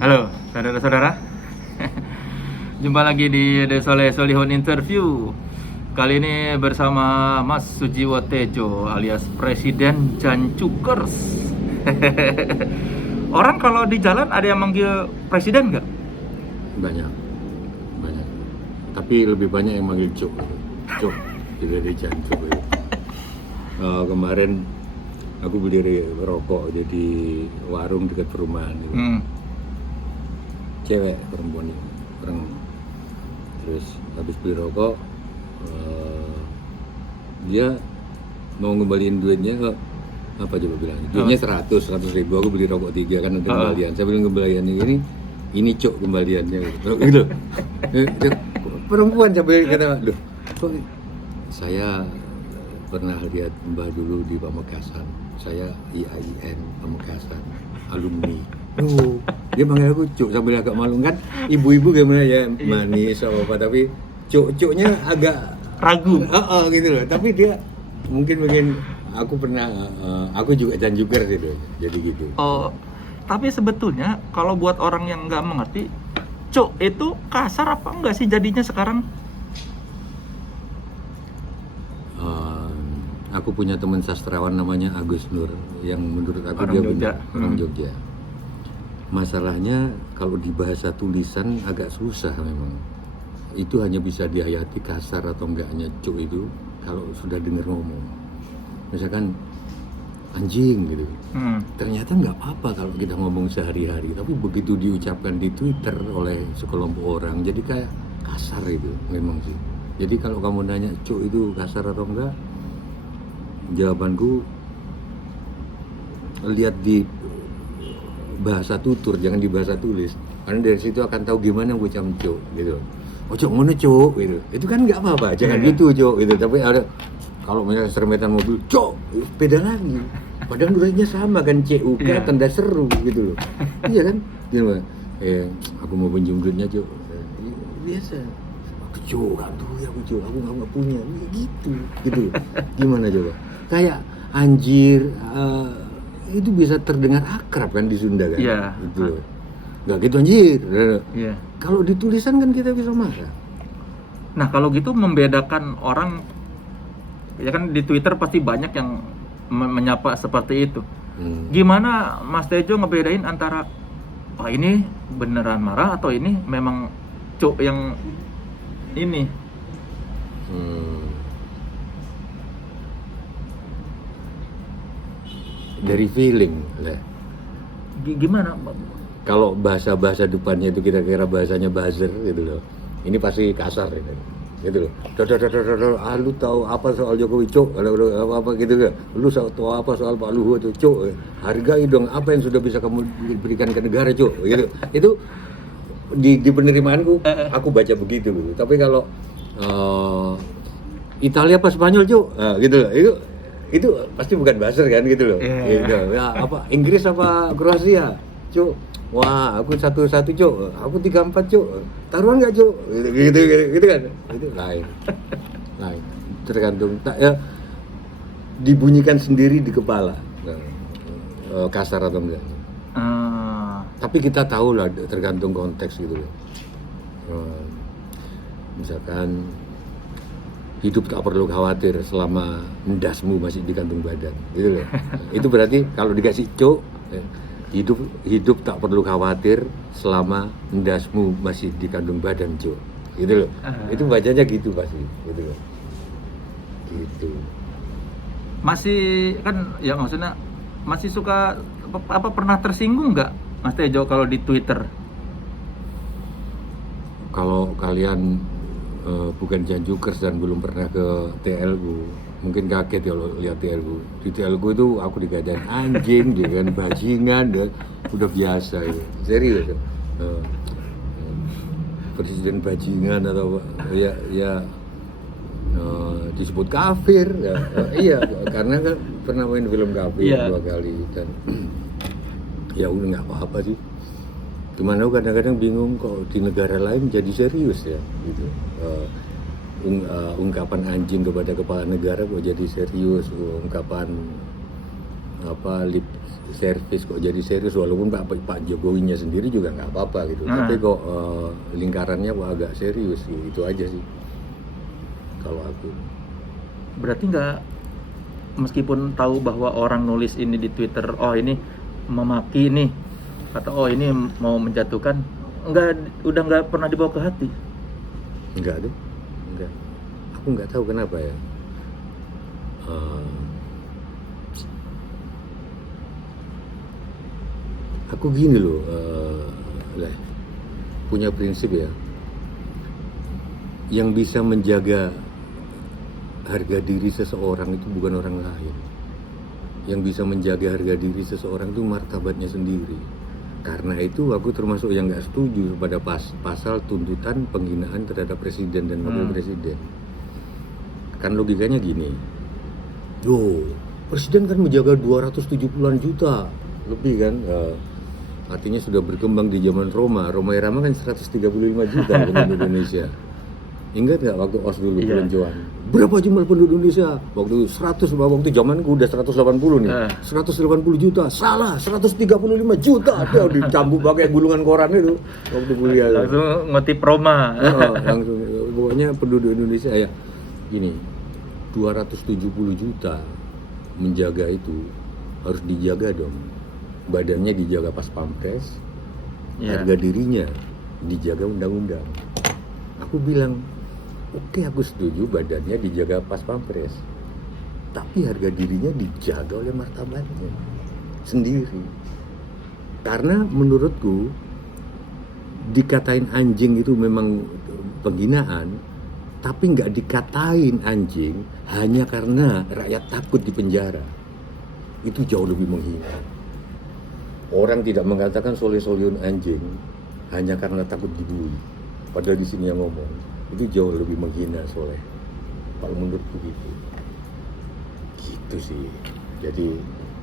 Halo, saudara-saudara. Jumpa lagi di The Solihun Interview. Kali ini bersama Mas Sujiwo Tejo alias Presiden Jancukers. Orang kalau di jalan ada yang manggil presiden nggak? Banyak. Tapi lebih banyak yang manggil Cuk. Cuk, tidak ada Jancuk. Kemarin aku beli rokok di warung dekat perumahan. Gitu. Cewek perempuan itu, orang. Terus habis beli rokok, dia mau ngembaliin duitnya kok apa coba bilangnya? Duitnya 100 ribu, aku beli rokok 3 kan ada kembalian. Saya bilang kembaliannya ini Cuk kembaliannya gitu. Perempuan sampai kata, "Loh, kok saya pernah lihat Mbah dulu di Pamekasan. Saya IAIN Pamekasan, alumni." Dia manggil aku Cuk sambil agak malu kan. Ibu-ibu gimana ya, manis apa tapi Cuk-cuknya agak Ragu. Gitu loh. Tapi dia mungkin aku pernah aku juga Janjuker gitu. Jadi gitu. Oh, tapi sebetulnya kalau buat orang yang nggak mengerti, Cuk itu kasar apa enggak sih jadinya sekarang? Aku punya teman sastrawan namanya Agus Nur yang menurut aku Orang dia Jogja. benar orang Jogja. Masalahnya kalau di bahasa tulisan agak susah memang. Itu hanya bisa dihayati kasar atau enggaknya Cuk itu kalau sudah dengar ngomong. Misalkan anjing gitu. Ternyata nggak apa-apa kalau kita ngomong sehari-hari, tapi begitu diucapkan di Twitter oleh sekelompok orang jadi kayak kasar itu memang sih. Jadi kalau kamu nanya Cuk itu kasar atau enggak, jawabanku lihat di bahasa tutur, jangan di bahasa tulis, karena dari situ akan tahu gimana ngucap Cuk gitu. Oh Cuk ngono Cuk gitu, itu kan nggak apa-apa, jangan gitu Cuk gitu. Tapi ada kalau misalnya sermetan mobil Cuk beda lagi, padahal nulisnya sama kan, CUK tanda seru gitu loh. Iya kan gitu. Aku mau pinjam duitnya Cuk, biasa Cuk aku Cuk aku nggak punya gitu gimana coba, kayak anjir. Itu bisa terdengar akrab kan di Sunda kan? Iya. Gitu. Nggak gitu anjir. Iya. Kalau di tulisan kan kita bisa marah. Nah, kalau gitu membedakan orang, ya kan di Twitter pasti banyak yang menyapa seperti itu. Gimana Mas Tejo ngebedain antara ini beneran marah atau ini memang Cuk yang ini? Dari feeling lah. Gimana? Kalau bahasa depannya itu kira-kira bahasanya buzzer gitu loh. Ini pasti kasar ini. Gitu loh. Lu tahu apa soal Jokowi Cuk? Apa gitu kan? Lu tahu apa soal Pak Luhut tuh Cuk? Hargai dong apa yang sudah bisa kamu berikan ke negara Cuk. Gitu. Itu di penerimaanku aku baca begitu gitu. Tapi kalau Italia apa Spanyol Cuk? Gitu loh. Itu pasti bukan buzzer kan gitu loh. Gitu. Ya, apa Inggris apa Kroasia Cuk? Wah aku 1-1 Cuk, aku 3-4 Cuk, taruhan nggak Cuk? Gitu kan. Itu lain tergantung ya, dibunyikan sendiri di kepala kasar atau enggak. Tapi kita tahu lah tergantung konteks gitu loh. Misalkan hidup tak perlu khawatir selama endasmu masih di kantung badan, gitu loh. Itu berarti kalau dikasih Cuk, hidup tak perlu khawatir selama endasmu masih di kantung badan Cuk, gitu loh. Itu bacanya gitu pasti, gitu loh. Gitu. Masih kan ya maksudnya masih suka apa pernah tersinggung nggak Mas Tejo kalau di Twitter? Kalau kalian bukan Janjukers dan belum pernah ke TLU, mungkin kaget ya kalau lihat TLU. Di TLU itu aku digajain anjing, dengan bajingan, dan udah biasa itu. Serius ya. Presiden bajingan atau ya disebut kafir ya. Iya, karena kan pernah main film kafir 2 kali dan ya udah nggak apa-apa sih. Cuman aku kadang-kadang bingung kok di negara lain jadi serius ya gitu. Ungkapan anjing kepada kepala negara kok jadi serius, ungkapan lip service kok jadi serius, walaupun Pak Jokowinya sendiri juga nggak apa-apa gitu. Tapi kok lingkarannya kok agak serius gitu. Itu aja sih kalau aku. Berarti nggak, meskipun tahu bahwa orang nulis ini di Twitter, oh ini memaki nih, atau oh ini mau menjatuhkan, udah nggak pernah dibawa ke hati? Enggak deh, enggak. Aku nggak tahu kenapa ya. Aku gini loh, punya prinsip ya, yang bisa menjaga harga diri seseorang itu bukan orang lain. Yang bisa menjaga harga diri seseorang itu martabatnya sendiri. Karena itu aku termasuk yang nggak setuju pada pasal tuntutan penghinaan terhadap presiden dan wakil presiden. Kan logikanya gini, presiden kan menjaga 270-an juta lebih kan, artinya sudah berkembang di zaman Roma Irama kan 135 juta penduduk Indonesia. Ingat nggak waktu OS dulu peluncuran? Berapa jumlah penduduk Indonesia? Waktu 100, waktu zamanku udah 180 nih. 180 juta, salah, 135 juta. Dia dicambuk pakai gulungan koran itu waktu kuliah. Langsung ngotif Roma. Langsung, pokoknya penduduk Indonesia ya gini, 270 juta menjaga itu harus dijaga dong. Badannya dijaga pas pampres, harga dirinya dijaga undang-undang. Aku bilang, oke, aku setuju badannya dijaga pas pampres, tapi harga dirinya dijaga oleh martabatnya sendiri. Karena menurutku dikatain anjing itu memang penghinaan, tapi nggak dikatain anjing hanya karena rakyat takut di penjara. Itu jauh lebih menghina. Orang tidak mengatakan Soleh-Solihun anjing hanya karena takut dibully. Padahal di sini yang ngomong itu jauh lebih menghina Soleh. Kalau menurutku gitu sih. Jadi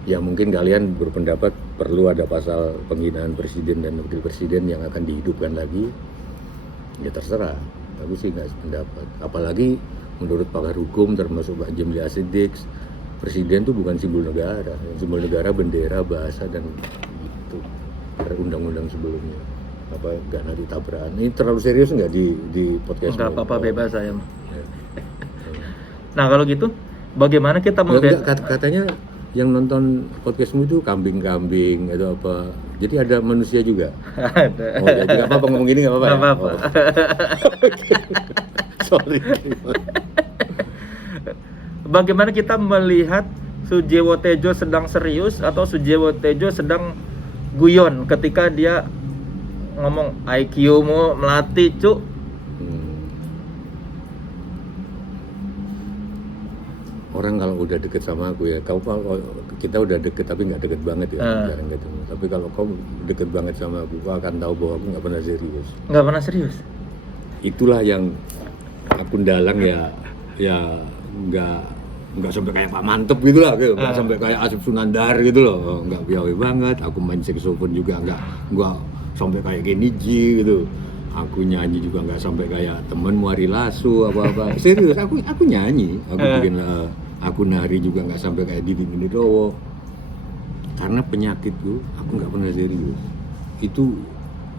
ya mungkin kalian berpendapat perlu ada pasal penghinaan presiden dan wakil presiden yang akan dihidupkan lagi. Ya terserah. Aku sih nggak sependapat. Apalagi menurut pakar hukum termasuk Pak Jimli Asidik, presiden itu bukan simbol negara. Simbol negara bendera, bahasa dan itu undang-undang sebelumnya. Apa nggak nanti tabrakan? Ini terlalu serius nggak di podcast? Nggak apa-apa, bebas saya. Nah kalau gitu, bagaimana kita katanya yang nonton podcastmu itu kambing-kambing atau apa? Jadi ada manusia juga. Ada. Oh, jadi nggak apa-apa ngomong gini nggak apa-apa. Nggak apa-apa. Oh. Sorry. Bagaimana kita melihat Sujiwo Tejo sedang serius atau Sujiwo Tejo sedang guyon ketika dia ngomong IQ-mu melatih cuk? Orang kalau udah deket sama aku ya, kita udah deket tapi nggak deket banget ya, jarang ketemu. Tapi kalau kau deket banget sama aku, kau akan tahu bahwa aku nggak pernah serius. Nggak pernah serius? Itulah yang akun dalang ya nggak sampai kayak Pak Mantep gitu lah, nggak sampai kayak Asep Sunandar gitu loh, nggak piawai banget. Aku main saxophone juga nggak sampai kayak Kenny G gitu. Aku nyanyi juga nggak sampai kayak temen Muari Lasso apa-apa. Serius, aku nyanyi, aku bikin aku nari juga nggak sampai kayak Didi Mindowo. Karena penyakitku, aku nggak pernah serius. Itu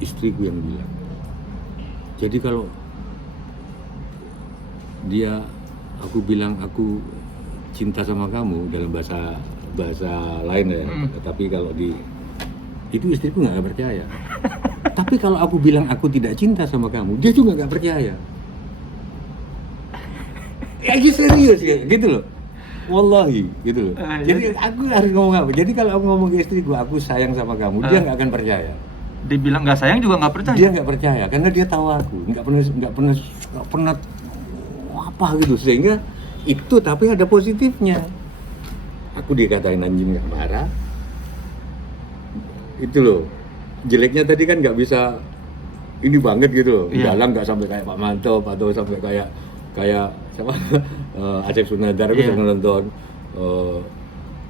istriku yang bilang. Jadi kalau aku bilang aku cinta sama kamu dalam bahasa lain ya, tapi kalau itu istriku nggak percaya. Tapi kalau aku bilang aku tidak cinta sama kamu, dia juga nggak percaya. Kayak serius ya, gitu loh. Wallahi, gitu loh. Jadi aku harus ngomong apa? Jadi kalau aku ngomong ke istriku, aku sayang sama kamu, dia nggak akan percaya. Dibilang nggak sayang juga nggak percaya. Dia nggak percaya karena dia tahu aku nggak pernah apa gitu, sehingga itu tapi ada positifnya. Aku dikatain anjing nggak marah. Itu loh. Jeleknya tadi kan nggak bisa ini banget gitu loh. Dalam nggak sampai kayak Pak Mantop atau sampai kayak siapa Asep Sunandar aku sering nonton.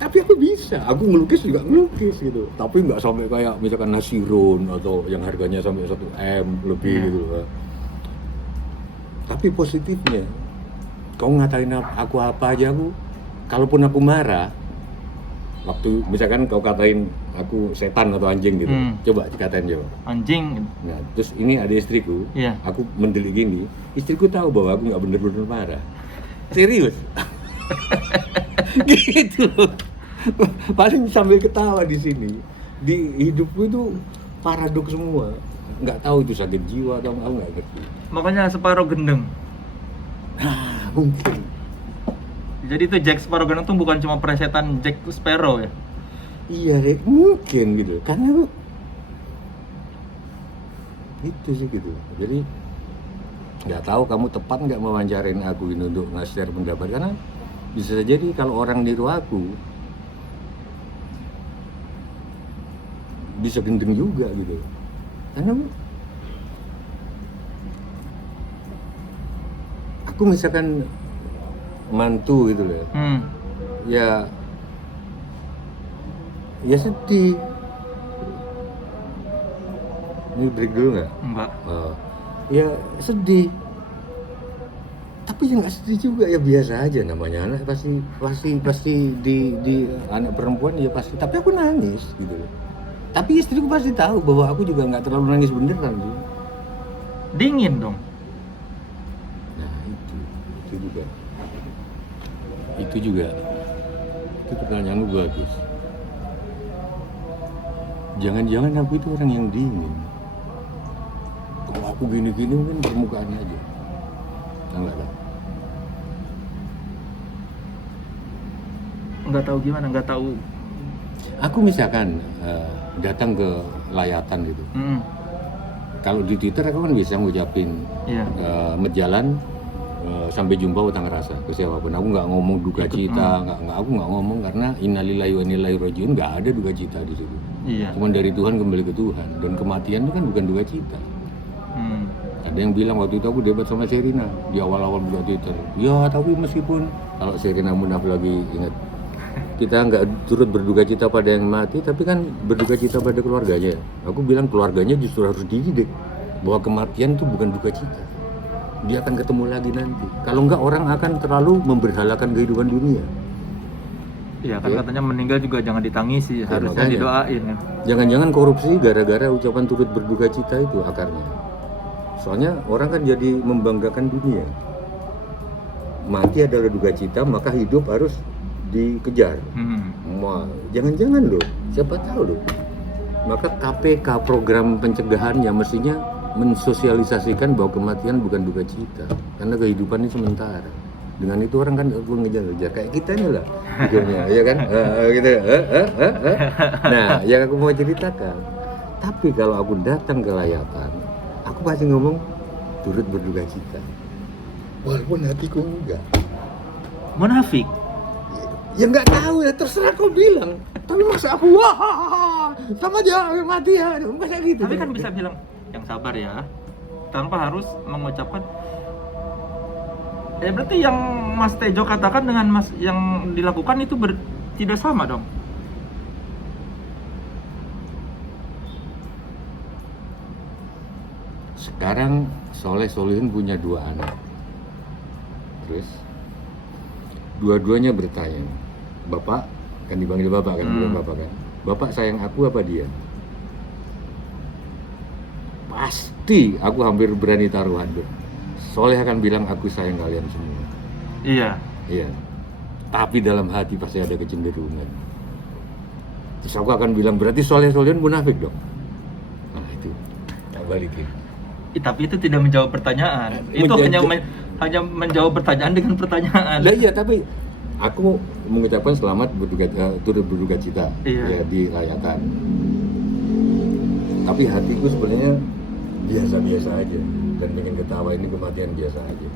Tapi aku bisa, aku ngelukis juga ngelukis gitu. Tapi nggak sampai kayak misalkan Nasirun atau yang harganya sampai 1 M lebih gitu. Tapi positifnya, kau ngatain aku apa aja, kalaupun aku marah, Waktu misalkan kau katain aku setan atau anjing gitu, coba dikatain coba. Anjing. Nah, terus ini ada istriku, Iya. aku mendelik gini, istriku tahu bahwa aku nggak bener-bener marah. Serius. Gitu loh. Paling sambil ketawa di sini. Di hidupku itu paradoks semua. Nggak tahu itu sakit jiwa atau aku nggak ngerti. Makanya separuh gendeng. Nah, mungkin. Jadi itu Jack Sparrow gendeng tuh bukan cuma presetan Jack Sparrow ya. Iya, mungkin gitu. Karena itu sih gitu. Jadi nggak tahu kamu tepat nggak mewawancarin aku ini untuk nge-share pendapat, karena bisa jadi kalau orang niru aku bisa gendeng juga gitu. Karena aku misalkan mantu gitu loh, ya sedih. Ini break dulu nggak? Enggak. Ya sedih, tapi ya nggak sedih juga, ya biasa aja, namanya anak pasti di anak perempuan ya pasti, tapi aku nangis gitu loh. Tapi istriku pasti tahu bahwa aku juga nggak terlalu nangis beneran sih. Dingin dong. Nah itu juga itu pertanyaanmu bagus. Jangan-jangan aku itu orang yang dingin. Kalau aku gini-gini mungkin permukaannya aja. Enggak kan? Nggak tahu gimana, nggak tahu. Aku misalkan datang ke layatan gitu. Kalau di Twitter aku kan bisa ngucapin menjalan sampai jumpa utang rasa ke siapapun. Aku nggak ngomong duka cita, aku nggak ngomong, karena innalillahi wa inna ilaihi rajiun, nggak ada duka cita di situ. Iya. Cuman dari Tuhan kembali ke Tuhan, dan kematian itu kan bukan duka cita. Ada yang bilang waktu itu aku debat sama Sherina di awal-awal buka Twitter. Ya tapi meskipun, kalau Sherina Munaf lagi ingat, kita nggak turut berduka cita pada yang mati, tapi kan berduka cita pada keluarganya. Aku bilang keluarganya justru harus dididik bahwa kematian itu bukan duka cita. Dia akan ketemu lagi nanti. Kalau enggak, orang akan terlalu memberhalakan kehidupan dunia. Iya kan, katanya meninggal juga jangan ditangisi, harusnya makanya didoain ya. Jangan-jangan korupsi gara-gara ucapan turut berduka cita itu akarnya. Soalnya orang kan jadi membanggakan dunia. Mati adalah duka cita, maka hidup harus dikejar. Wah, jangan-jangan loh, siapa tahu loh. Maka KPK, program pencegahannya, mestinya mensosialisasikan bahwa kematian bukan duka cita, karena kehidupan ini sementara. Dengan itu orang kan ngejar-ngejar kayak kita nih lah hidupnya, ya kan? Gitu. Nah, yang aku mau ceritakan. Tapi kalau aku datang ke layatan, aku pasti ngomong turut berduka cita, walaupun hatiku enggak. Munafik. Ya nggak tahu ya, terserah kau bilang. Tapi masa aku wah sama dia mati ya, masa gitu. Tapi kan bisa bilang yang sabar ya, tanpa harus mengucapkan. Ya berarti yang Mas Tejo katakan dengan Mas yang dilakukan itu tidak sama dong. Sekarang Soleh Solihin punya 2 anak. Terus dua-duanya bertanya, Bapak, kan dipanggil Bapak kan, bilang Bapak kan, Bapak sayang aku apa dia? Pasti aku hampir berani taruhan tuh, Soleh akan bilang aku sayang kalian semua. Iya. Tapi dalam hati pasti ada kecenderungan. Terus aku akan bilang berarti Soleh Solihin munafik dong. Nah itu tak balikin. Tapi itu tidak menjawab pertanyaan. Itu hanya menjawab pertanyaan dengan pertanyaan. Lah iya, tapi aku mengucapkan selamat turut berduka cita ya di layatan. Tapi hatiku sebenarnya biasa-biasa aja dan pengen ketawa, ini kematian biasa aja.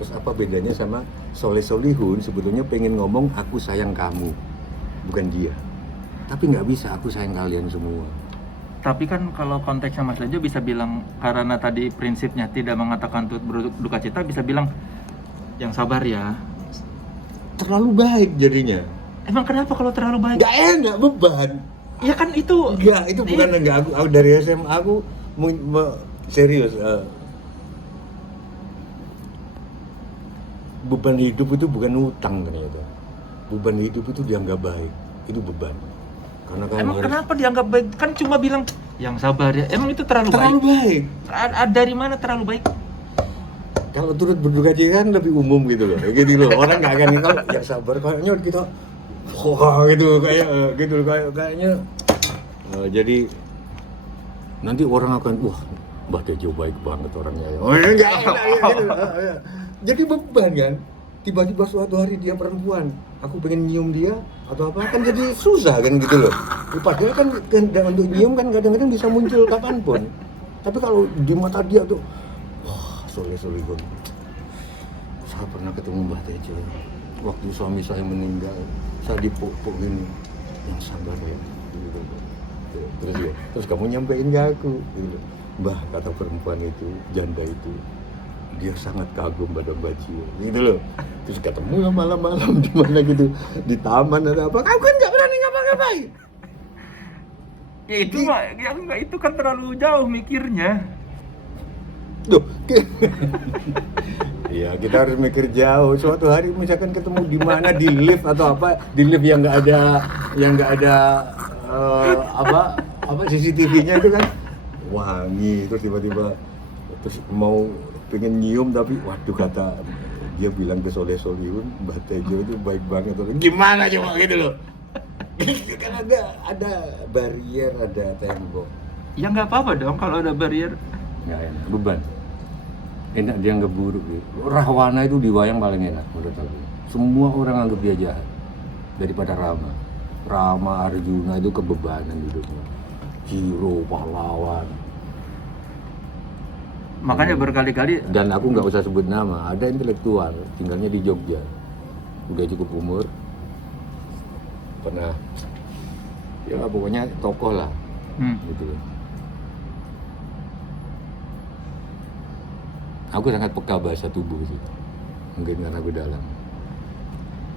Terus apa bedanya sama Soleh Solihun? Sebetulnya pengen ngomong aku sayang kamu, bukan dia. Tapi nggak bisa, aku sayang kalian semua. Tapi kan kalau konteksnya Mas Tejo bisa bilang, karena tadi prinsipnya tidak mengatakan turut berduka cita, bisa bilang yang sabar ya. Terlalu baik jadinya. Emang kenapa kalau terlalu baik? Nggak enak, beban. Ya kan itu. Enggak, itu bukan enggak. Aku dari SMA aku serius. Beban hidup itu bukan utang ternyata. beban hidup itu dianggap baik, itu beban. Karena kamu Emang harus kenapa dianggap baik? Kan cuma bilang yang sabar ya. Emang itu terlalu baik? Dari mana terlalu baik? Kalau turut berduka cita kan lebih umum gitu loh, gitu loh. Orang nggak akan kalau yang sabar kayaknya kita, wah gitu kayaknya. Jadi nanti orang akan wah Mbak Tejo baik banget orangnya. Oh enggak gitu. Jadi beban kan. Tiba-tiba suatu hari dia perempuan, aku pengen nyium dia atau apa kan jadi susah kan gitu loh. Padahal kan kehendak untuk nyium kan kadang-kadang bisa muncul kapanpun. Tapi kalau di mata dia tuh, wah soleh-solehun. Saya pernah ketemu Mbak Tejo waktu suami saya meninggal, saya dipuk-puk gini, yang sabar ya. Gitu. Terus kamu nyampein ke aku, gitu. Mbah kata perempuan itu, janda itu, dia sangat kagum pada Mbak Cio, gitu loh. Terus ketemu malam-malam di mana gitu, di taman atau apa, kamu kan nggak berani ngapa-ngapain. Ya itu mah, ya enggak, itu kan terlalu jauh mikirnya. Tuh, ya kita harus mikir jauh. Suatu hari misalkan ketemu di mana di lift atau apa, di lift yang nggak ada apa CCTV-nya itu kan wangi, terus tiba-tiba terus mau pengen nyium tapi waduh kata dia bilang ke soleh-solehun Mbak Tejo itu baik banget. Gimana coba gitu loh. Kan ada barrier, ada tembok. Ya nggak apa-apa dong kalau ada barrier. Nggak enak, beban. Enak dia nggak buruk gitu. Rahwana itu di wayang paling enak menurut aku. Semua orang anggap dia jahat daripada Rama Arjuna itu kebebanan hidupnya. Hero, pahlawan. Makanya berkali-kali. Dan aku nggak usah sebut nama, ada intelektual tinggalnya di Jogja, udah cukup umur, pernah ya pokoknya tokoh lah, gitu loh. Aku sangat peka bahasa tubuh sih, mungkin karena aku dalam.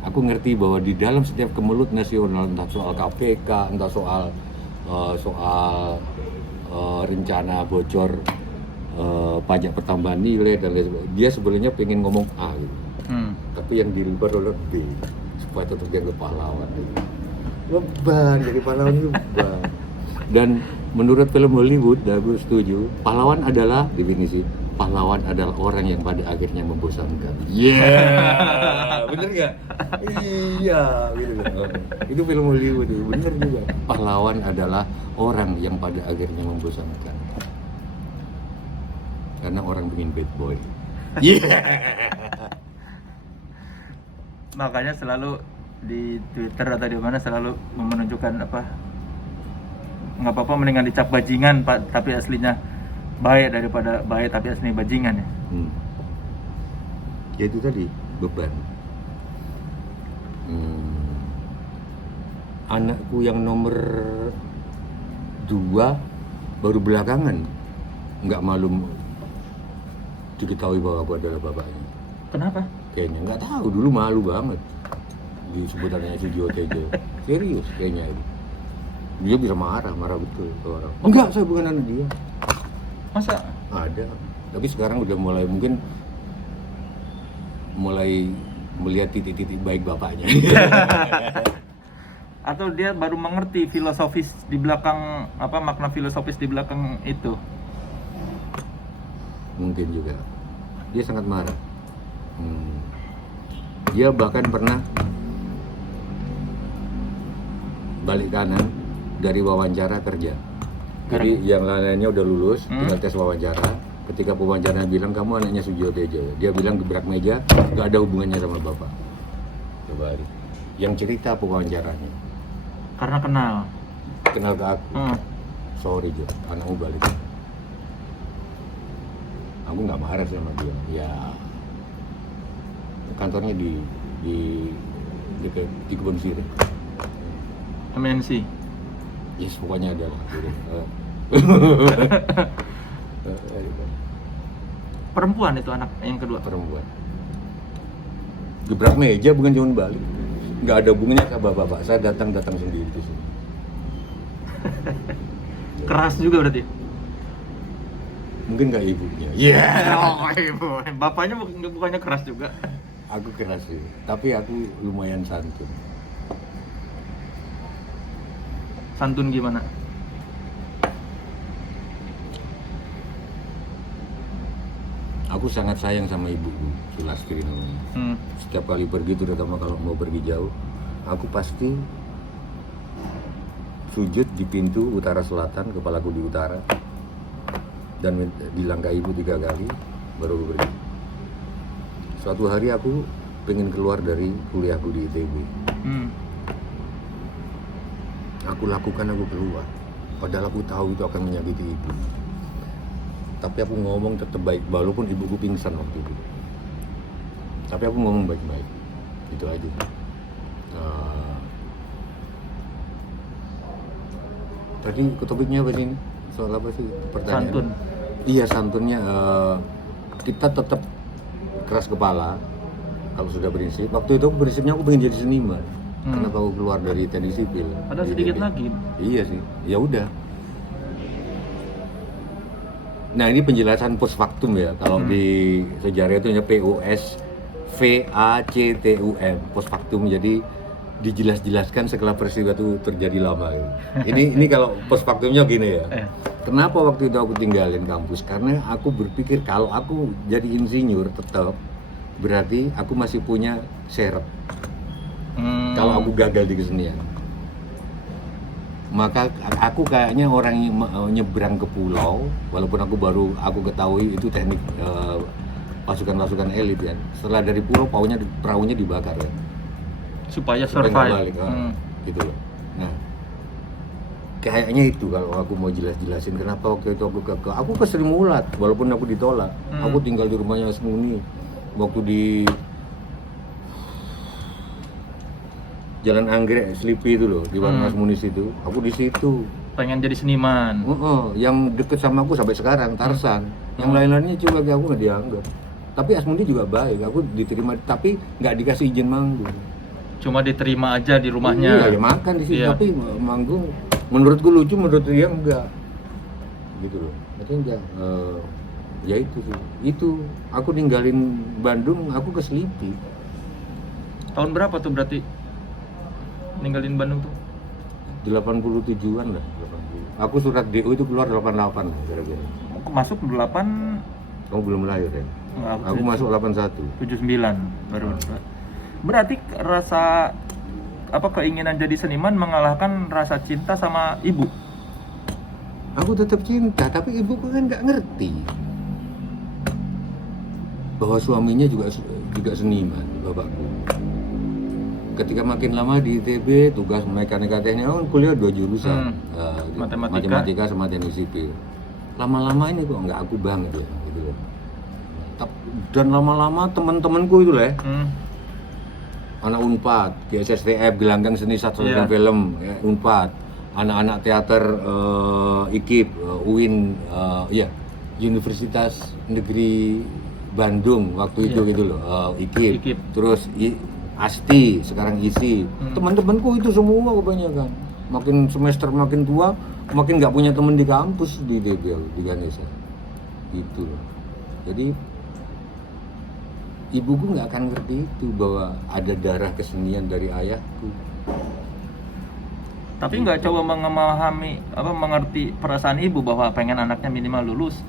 Aku ngerti bahwa di dalam setiap kemelut nasional, entah soal KPK, entah soal rencana bocor pajak pertambahan nilai dan lain sebagainya, dia sebenarnya pengen ngomong A gitu. Tapi yang dilibat oleh B supaya tetap dianggap pahlawan gitu. Beban, jadi pahlawan itu beban. Dan menurut film Hollywood, aku setuju, pahlawan adalah definisi pahlawan adalah orang yang pada akhirnya membosankan. Bener nggak? Iya, gitu loh. Itu film Hollywood itu bener juga. Pahlawan adalah orang yang pada akhirnya membosankan. Karena orang pengen bad boy. Makanya selalu di Twitter atau di mana selalu menunjukkan apa, nggak apa-apa mendingan dicap bajingan Pak, tapi aslinya baik daripada baik tapi aslinya bajingan ya. Ya itu tadi beban. Anakku yang nomor 2 baru belakangan nggak malu diketahui bahwa aku adalah bapaknya. Kenapa? Kayaknya nggak tahu, dulu malu banget disebutannya Sujiwo Tejo. Serius kayaknya itu. Dia bisa marah betul ke orang. Enggak, saya bukan anak dia. Masa? Ada. Tapi sekarang udah mulai melihat titik-titik baik bapaknya. Atau dia baru mengerti filosofis di belakang apa, makna filosofis di belakang itu. Mungkin juga. Dia sangat marah. Dia bahkan pernah balik kanan dari wawancara kerja. Jadi yang lainnya udah lulus, tinggal tes wawancara. Ketika pewawancaranya bilang kamu anaknya Sujiwo Tejo, dia bilang gebrak meja, nggak ada hubungannya sama bapak. Coba hari. Yang cerita pewawancaranya. Karena kenal ke aku. Sorry Jo, anakmu balik. Aku nggak marah sama dia. Ya kantornya di dekat di Kebun Sirih. MNC. Yes, pokoknya ada lah. Perempuan itu anak yang kedua. Perempuan. Gebrak meja bukan cuma balik. Nggak ada hubungannya sama bapak. Saya datang sendiri di sini. Keras juga berarti. Mungkin nggak ibunya. Oh, ibu. Bapaknya bukannya keras juga. Aku keras sih, tapi aku lumayan santun. Santun gimana? Aku sangat sayang sama ibuku, Sulastri namanya. Setiap kali pergi, terutama kalau mau pergi jauh, aku pasti sujud di pintu utara selatan, kepalaku di utara, dan dilangkahi ibu 3 kali, baru aku pergi. Suatu hari aku pengen keluar dari kuliahku di ITB. Aku lakukan, aku keluar. Padahal aku tahu itu akan menyakiti ibu. Tapi aku ngomong tetap baik, walaupun ibuku pingsan waktu itu. Tapi aku ngomong baik-baik, itu aja. Tadi topiknya apa sih ini? Soal apa sih pertanyaan? Santun. Iya, santunnya kita tetap keras kepala kalau sudah prinsip. Waktu itu prinsipnya aku pengen jadi seniman. Kenapa aku keluar dari teknik sipil? Ada sedikit lagi. Iya sih, ya udah. Nah, ini penjelasan post factum ya. Kalau di sejarah itu hanya POSVACTUM, post factum. Jadi dijelas-jelaskan setelah peristiwa itu terjadi lama. Ini kalau post factumnya gini ya. Kenapa waktu itu aku tinggalin kampus? Karena aku berpikir kalau aku jadi insinyur tetap, berarti aku masih punya syarat. Kalau aku gagal di kesenian, maka aku kayaknya orang yang nyebrang ke pulau, walaupun aku ketahui itu teknik pasukan-pasukan elit kan. Setelah dari pulau perahunya dibakar ya. Supaya nggak survive. balik, gitu loh. Nah, kayaknya itu kalau aku mau jelasin kenapa waktu itu aku ke Sri Mulat, walaupun aku ditolak. Aku tinggal di rumahnya Asmuni waktu di Jalan Anggrek Slipi itu loh, di warung Asmuni situ. Aku di situ. Pengen jadi seniman. Yang deket sama aku sampai sekarang Tarsan. Yang lain-lainnya juga aku nggak dianggap. Tapi Asmuni juga baik, aku diterima, tapi nggak dikasih izin manggung. Cuma diterima aja di rumahnya. Iya, ya makan di situ, Iya. tapi manggung menurutku lucu, menurut dia enggak. Gitu loh. Artinya ya itu sih. Itu aku ninggalin Bandung, aku ke Slipi. Tahun berapa tuh berarti ninggalin Bandung tuh? 87-an lah, 80. Aku surat DO itu keluar 88 kira-kira. Masuk 8 Kamu belum lahir ya? Aku masuk 81. 79 baru. Berarti rasa keinginan jadi seniman mengalahkan rasa cinta sama ibu. Aku tetap cinta, tapi ibuku kan nggak ngerti bahwa suaminya juga seniman, bapakku. Ketika makin lama di ITB, tugas mekanika teknik, kuliah 2 jurusan, matematika sama teknik sipil. Lama-lama ini kok nggak aku banget ya, gitu loh. Dan lama-lama teman-temanku itu lah, anak Unpad, GSSTF, Gelanggang Seni Sastra dan Film, ya, Unpad, anak-anak teater IKIP, UIN, Universitas Negeri Bandung waktu itu gitu loh, IKIP. Terus ASTI, sekarang ISI. Teman-temanku itu semua kebanyakan. Makin semester makin tua, makin nggak punya teman di kampus di DBL, di Ganesha. Gitu loh. Jadi ibuku nggak akan ngerti itu bahwa ada darah kesenian dari ayahku. Tapi nggak coba mengerti perasaan ibu bahwa pengen anaknya minimal lulus.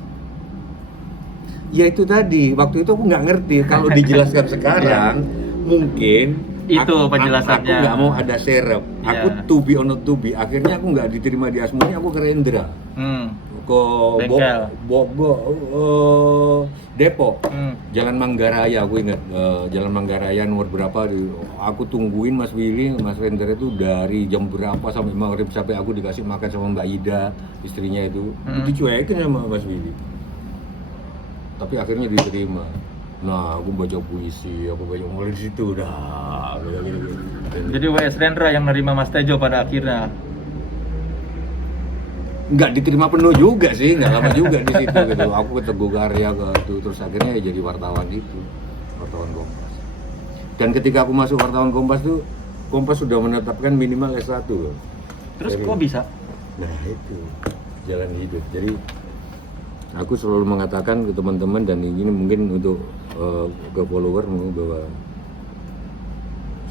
Ya itu tadi, waktu itu aku nggak ngerti. Kalau dijelaskan sekarang, mungkin itu penjelasannya. Aku nggak mau ada serep. Aku to be or not to be. Akhirnya aku nggak diterima di Asmuni, aku ke Rendra. Ke Depok. Jalan Manggaraya, aku ingat. Jalan Manggaraya nomor berapa. Aku tungguin Mas Willy, Mas Rendra itu dari jam berapa sampai maghrib, sampai aku dikasih makan sama Mbak Ida, istrinya itu. Dicuekin sama Mas Willy. Tapi akhirnya diterima. Nah, aku baca puisi, aku baca mulai di situ dah. Jadi WS Rendra yang nerima Mas Tejo pada akhirnya. Nggak diterima penuh juga sih, nggak lama juga di situ gitu. Aku ke Teguh Karya terus akhirnya ya jadi wartawan itu, wartawan Kompas. Dan ketika aku masuk wartawan Kompas tuh, Kompas sudah menetapkan minimal S1 loh. Terus kok bisa? Nah itu jalan hidup. Jadi Aku selalu mengatakan ke teman-teman dan ini mungkin untuk ke follower bahwa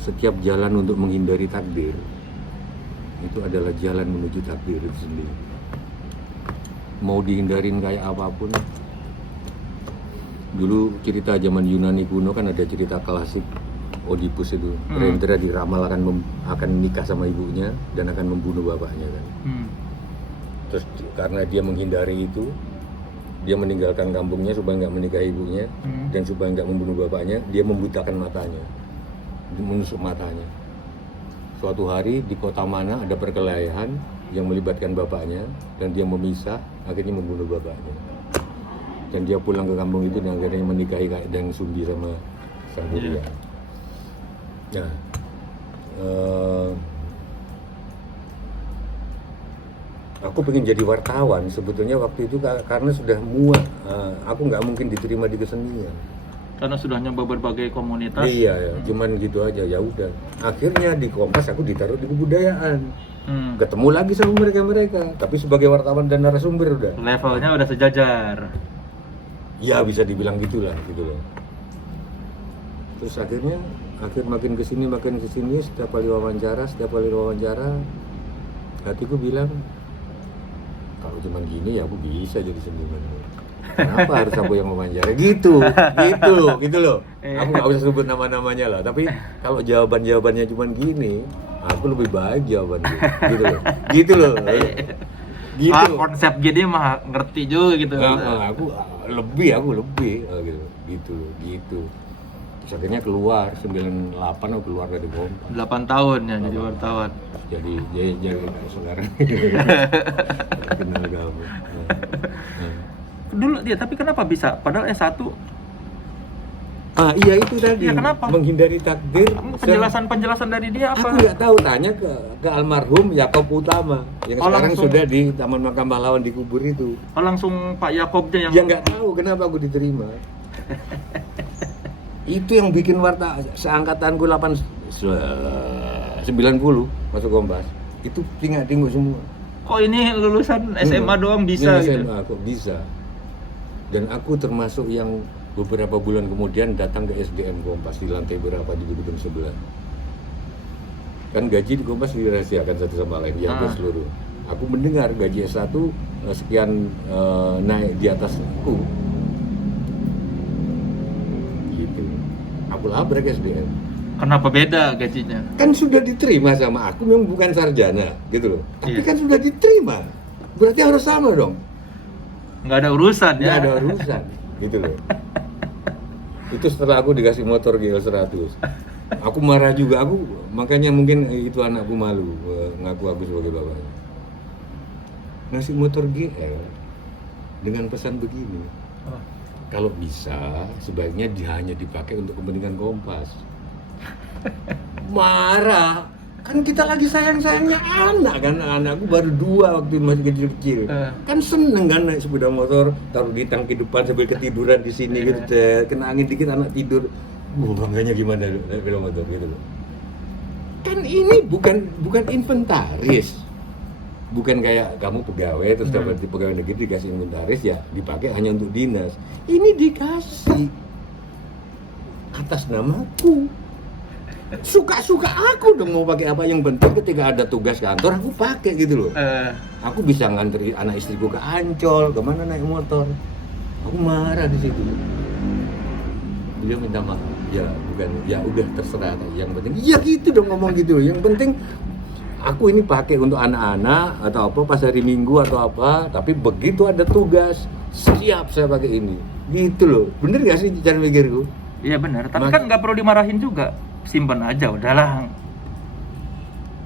setiap jalan untuk menghindari takdir itu adalah jalan menuju takdir itu sendiri. Mau dihindarin kayak apapun. Dulu cerita zaman Yunani kuno kan ada cerita klasik Oedipus itu. Rendra diramal akan nikah sama ibunya dan akan membunuh bapaknya kan. Terus karena dia menghindari itu, dia meninggalkan kampungnya supaya nggak menikahi ibunya dan supaya nggak membunuh bapaknya, dia membutakan matanya, menusuk matanya. Suatu hari di kota mana ada perkelahian yang melibatkan bapaknya dan dia memisah, akhirnya membunuh bapaknya. Dan dia pulang ke kampung itu dan akhirnya menikahi dan Sumbi sama Sang Hyang. Nah, aku pengen jadi wartawan sebetulnya waktu itu karena sudah muak. Aku nggak mungkin diterima di kesenian. Karena sudah nyoba berbagai komunitas. Iya, ya, cuman gitu aja. Ya udah. Akhirnya di Kompas aku ditaruh di kebudayaan. Ketemu lagi sama mereka, tapi sebagai wartawan dan narasumber udah. Levelnya udah sejajar. Ya bisa dibilang gitulah, gitu loh. Terus akhirnya makin kesini setiap kali wawancara hatiku bilang kalau cuma gini ya aku bisa jadi seniman. Kenapa harus aku yang wawancara? Gitu loh. Aku nggak usah sebut nama-namanya lah. Tapi kalau jawabannya cuma gini, aku lebih baik jawabannya. Gitu loh. Gitu. Konsep gini mah ngerti juga gitu. Aku lebih gitu. Terus akhirnya keluar 98 aku keluar dari Kompas. 8 tahun ya jadi wartawan. Jadi sekarang kenal kamu. Dulu dia, tapi kenapa bisa? Padahal S1. Iya itu tadi. Iya, kenapa? Menghindari takdir. Penjelasan dari dia apa? Aku nggak tahu, tanya ke almarhum Yakob Utama yang sekarang langsung sudah di Taman Makam Pahlawan dikubur itu. Langsung Pak Yakobnya yang. Ya nggak tahu kenapa aku diterima. Itu yang bikin seangkatanku 90 masuk Kompas. Itu tinggal semua. Kok ini lulusan SMA doang bisa ini gitu? SMA kok bisa. Dan aku termasuk yang beberapa bulan kemudian datang ke SDM Kompas di lantai berapa di gedung sebelah. Kan gaji di Kompas dirahasiakan satu sama lain, ya seluruh. Aku mendengar gaji S1 sekian naik di atasku. Gitu. Aku labrak SDM. Kenapa beda gajinya? Kan sudah diterima sama aku, memang bukan sarjana, gitu loh. Tapi Iya. kan sudah diterima. Berarti harus sama dong. Nggak ada urusan ya? Nggak ada urusan, gitu loh. Itu setelah aku dikasih motor GL100. Aku marah juga, makanya mungkin itu anakku malu ngaku aku sebagai bapaknya. Ngasih motor GL dengan pesan begini. Kalau bisa, sebaiknya hanya dipakai untuk kepentingan Kompas. Marah. Kan kita lagi sayang-sayangnya anak kan, anakku baru 2 waktu masih kecil-kecil. Kan seneng kan naik sepeda motor, taruh di tangki depan sambil ketiduran di sini gitu, kena angin dikit anak tidur. Bangganya gimana sepeda motor gitu loh. Kan ini bukan inventaris. Bukan kayak kamu pegawai terus dapat di pegawai negeri dikasih inventaris ya dipakai hanya untuk dinas. Ini dikasih atas namaku. Suka-suka aku dong mau pakai apa, yang penting ketika ada tugas kantor aku pakai gitu loh. Aku bisa ngantri anak istriku ke Ancol, kemana naik motor. Aku marah di situ. Dia minta maaf. Ya bukan, ya udah terserah. Yang penting, ya gitu dong ngomong gitu. Yang penting aku ini pakai untuk anak-anak atau apa pas hari Minggu atau apa. Tapi begitu ada tugas, siap saya pakai ini. Gitu loh. Bener gak sih cara mikirku? Iya benar. Tapi kan nggak perlu dimarahin juga. Simpan aja udahlah.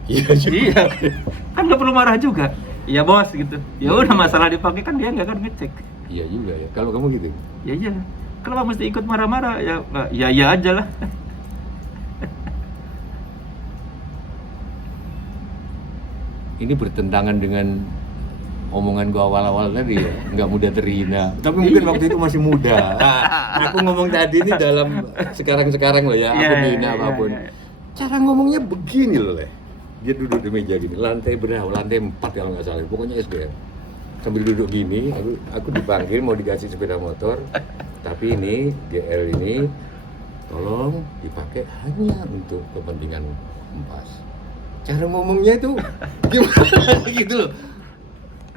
Iya. Kan nggak perlu marah juga. Iya bos gitu. Ya udah masalah dipakai kan dia nggak akan ngecek. Iya juga ya. Kalau kamu gitu. Iya. Kenapa mesti ikut marah-marah? Ya aja lah. Ini bertentangan dengan omongan gua awal-awal tadi ya, nggak mudah terhina. Tapi mungkin waktu itu masih muda. Nah, aku ngomong tadi ini dalam sekarang loh ya, aku dihina apapun. Cara ngomongnya begini loh, Leh. Dia duduk di meja gini, lantai berapa? Lantai 4 kalau nggak salah. Pokoknya SDM. sambil duduk gini, aku dipanggil mau dikasih sepeda motor, tapi ini GL ini tolong dipakai hanya untuk kepentingan Empas. Cara ngomongnya itu gimana gitu loh,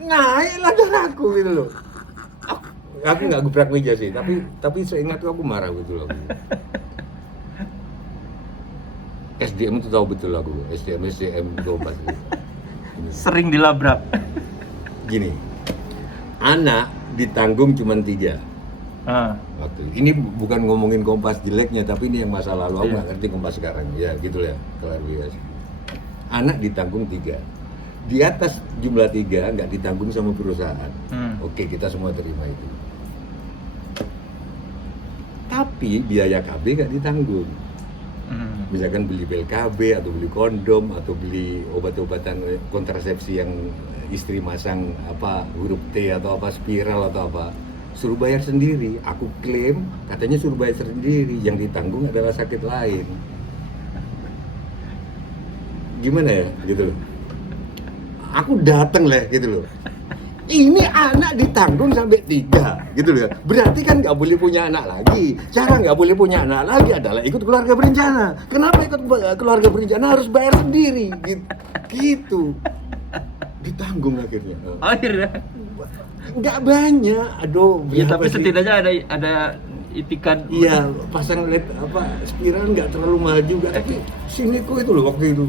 naiklah darahku gitu loh. Aku nggak gebrak meja sih, tapi seingatku aku marah gitu loh. SDM itu tahu betul aku, SDM Kompas gitu. Sering dilabrak. Gini, anak ditanggung cuma 3 waktu ini. Bukan ngomongin Kompas jeleknya, tapi ini yang masa lalu. Aku nggak ngerti Kompas sekarang, ya gitu ya, klarifikasi. Anak ditanggung 3, di atas jumlah 3 nggak ditanggung sama perusahaan. Oke, kita semua terima itu. Tapi biaya KB nggak ditanggung. Misalkan beli pil KB atau beli kondom atau beli obat-obatan kontrasepsi yang istri masang apa huruf T atau apa spiral atau apa, suruh bayar sendiri. Aku klaim katanya suruh bayar sendiri, yang ditanggung adalah sakit lain. Gimana ya gitu loh. Aku dateng lah gitu loh. Ini anak ditanggung sampai 3 gitu loh. Berarti kan nggak boleh punya anak lagi. Cara nggak boleh punya anak lagi adalah ikut keluarga berencana. Kenapa ikut keluarga berencana harus bayar sendiri gitu. Ditanggung akhirnya. Nggak banyak. Aduh. Ya, tapi setidaknya ada itikan. Iya, pasang LED spiral nggak terlalu mahal juga. Tapi siniku itu loh waktu itu.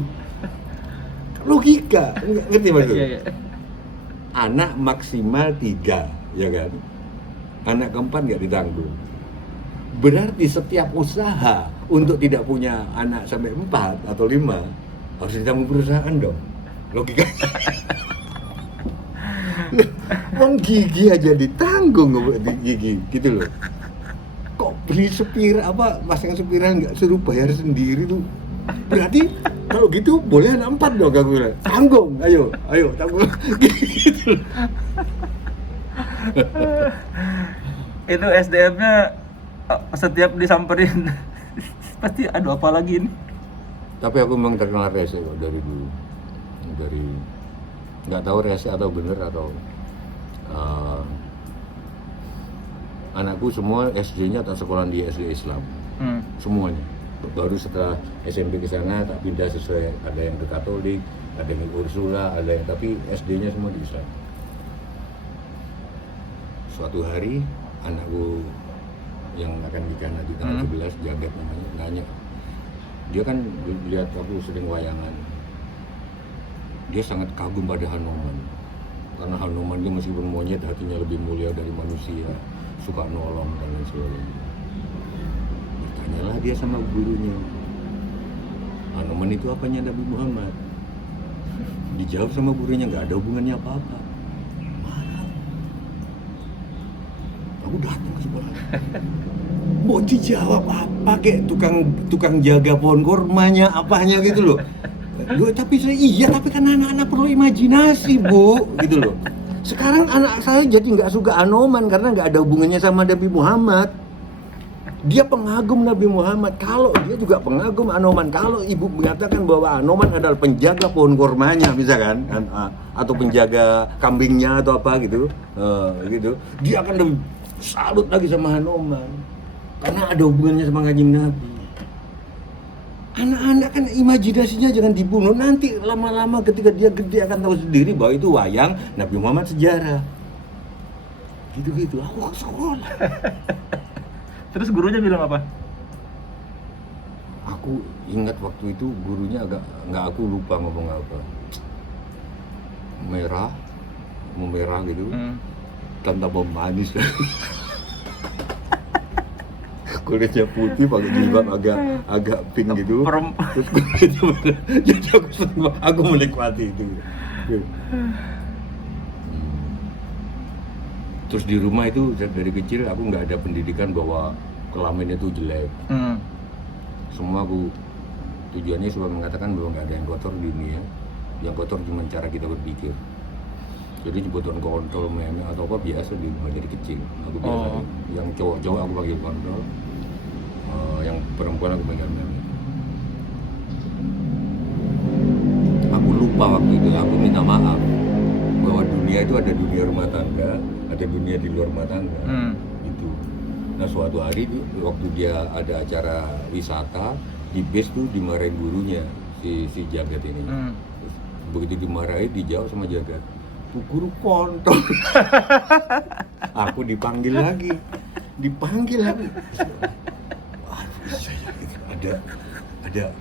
Logika, ngerti maksudnya? Iya. Anak maksimal 3, ya kan? Anak keempat nggak ditanggung. Berarti setiap usaha untuk tidak punya anak sampai 4 atau 5 harus ditanggung perusahaan dong. Logika. Wong gigi aja ditanggung gigi, gitu loh. Kok beli pasang spiral nggak suruh bayar sendiri tuh? Berarti kalau gitu boleh anak 4 dong, aku bilang. Tanggung, ayo tanggung. Gitu. Itu SDM-nya setiap disamperin pasti aduh apa lagi ini. Tapi aku memang terkenal rese kok dari dulu. Dari nggak tahu rese atau bener atau anakku semua SD-nya atau sekolah di SD Islam. Semuanya. Baru setelah SMP ke sana tak pindah sesuai, ada yang ke Katolik, ada yang ke Ursula, ada yang, tapi SD-nya semua di Islam. Suatu hari anakku yang akan nikah nanti tanggal 11, Jagat namanya, nanya. Dia kan lihat aku sering wayangan. Dia sangat kagum pada Hanoman. Karena Hanoman dia meskipun monyet, hatinya lebih mulia dari manusia, suka nolong dan lain sebagainya. Tanyalah dia sama gurunya, Hanoman itu apanya Nabi Muhammad? Dijawab sama gurunya, nggak ada hubungannya apa-apa. Marah. Aku datang ke sekolah. Mau dijawab apa kayak tukang jaga pohon kormanya apanya gitu loh. Tapi tapi kan anak-anak perlu imajinasi, Bu, gitu loh. Sekarang anak saya jadi nggak suka Hanoman karena nggak ada hubungannya sama Nabi Muhammad. Dia pengagum Nabi Muhammad, kalau dia juga pengagum Hanoman. Kalau ibu mengatakan bahwa Hanoman adalah penjaga pohon kormanya misalkan, atau penjaga kambingnya atau apa gitu, dia akan lebih salut lagi sama Hanoman karena ada hubungannya sama Kanjeng Nabi. Anak-anak kan imajinasinya jangan dibunuh, nanti lama-lama ketika dia gede akan tahu sendiri bahwa itu wayang Nabi Muhammad sejarah. Gitu-gitu, aku ke sekolah. Terus gurunya bilang apa? Aku ingat waktu itu gurunya aku lupa ngomong apa. Memerah gitu. Kan tambah manis. Kulitnya putih, pakai jilbab agak pink gitu. Terus kulitnya jadi aku menikmati itu. Terus di rumah itu dari kecil aku nggak ada pendidikan bahwa kelamin itu jelek. Semua aku tujuannya supaya mengatakan bahwa nggak ada yang kotor di dunia. Yang kotor cuma cara kita berpikir. Jadi kebutuhan kontrol meme atau apa biasa di rumah dari kecil. Aku biasa. Yang cowok-cowok aku panggil kontrol. Yang perempuan aku panggil meme. Aku lupa waktu itu. Aku minta maaf. bahwa dunia itu ada dunia rumah tangga, ada dunia di luar rumah tangga. Itu. Nah suatu hari waktu dia ada acara wisata di base tuh dimarahin gurunya si Jagat ini. Terus, begitu dimarahin dijawab sama Jagat, "Tuh guru kontol." Aku dipanggil lagi. Aduh, saya gitu. Ada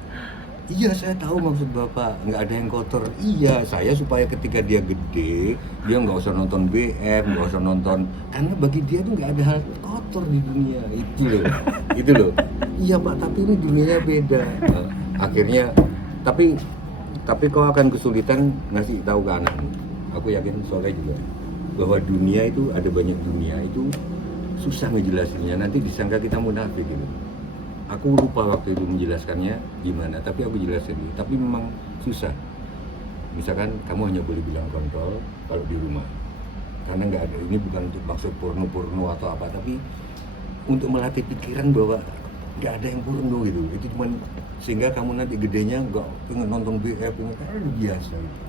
iya saya tahu maksud bapak, nggak ada yang kotor. Iya saya supaya ketika dia gede dia nggak usah nonton BM, nggak usah nonton, karena bagi dia tuh nggak ada hal kotor di dunia itu loh. Iya pak, tapi ini dunianya beda. Nah, akhirnya tapi kau akan kesulitan ngasih tahu ke anakmu. Aku yakin Soleh juga bahwa dunia itu ada banyak dunia itu susah ngejelasinnya, nanti disangka kita munafik gitu. Aku lupa waktu itu menjelaskannya gimana, tapi aku jelasin dulu. Tapi memang susah. Misalkan kamu hanya boleh bilang kontol kalau di rumah, karena nggak ada, ini bukan untuk maksud porno atau apa, tapi untuk melatih pikiran bahwa nggak ada yang porno gitu. Itu cuman sehingga kamu nanti gedenya nggak pengen nonton BF, pengen biasa gitu.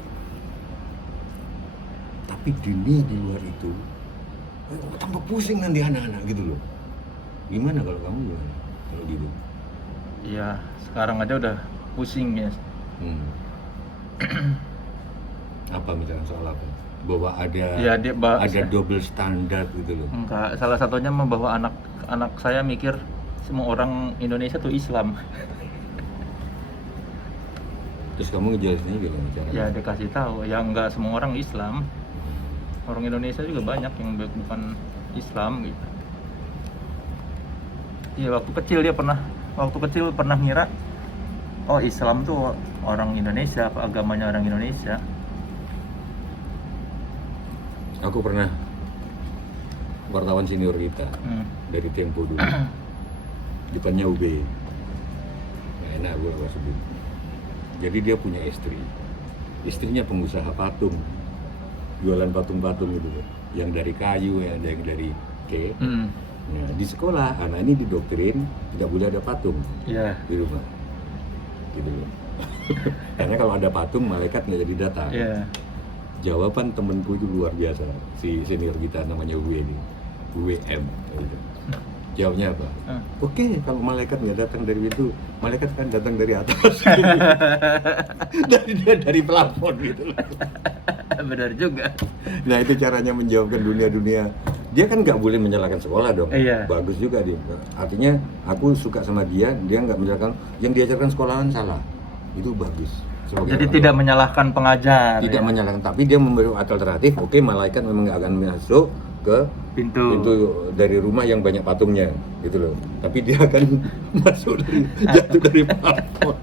Tapi di luar itu tambah pusing nanti anak-anak gitu loh. Gimana kalau kamu gimana? Kalau gitu? Iya, sekarang aja udah pusing ya. Apa misalnya soal apa? Bahwa ada Ya, ada double standar gitu loh. Enggak, salah satunya membawa anak saya mikir semua orang Indonesia tuh Islam. Terus kamu ngejelasinnya gimana caranya? Ya dikasih tahu, ya enggak semua orang Islam. Orang Indonesia juga banyak yang bukan Islam gitu. Iya, waktu kecil pernah ngira oh Islam tuh orang Indonesia, apa agamanya orang Indonesia. Aku pernah wartawan senior kita dari Tempo dulu. Depannya UB. Nah, enak gue gak sebut. Jadi dia punya istri. Istrinya pengusaha patung. Jualan patung-patung gitu loh. Yang dari kayu, yang dari K. Nah, di sekolah anak ini didoktrin tidak boleh ada patung di rumah, gitu loh. Karena kalau ada patung malaikat nggak jadi datang. Jawaban temenku itu luar biasa, si senior kita namanya WM, gitu. Jawabnya apa? Oke, kalau malaikat nggak datang dari itu, malaikat kan datang dari atas, dari plafon gitu loh. Benar juga. Nah itu caranya menjawabkan dunia. Dia kan nggak boleh menyalahkan sekolah dong. Bagus juga dia. Artinya aku suka sama dia nggak menyalahkan yang diajarkan sekolahan salah. Itu bagus. Jadi tidak menyalahkan pengajar. Tidak menyalahkan, tapi dia memberi alternatif. Oke, malaikat memang nggak akan masuk ke pintu dari rumah yang banyak patungnya, gitu loh. Tapi dia akan masuk jatuh dari plafon.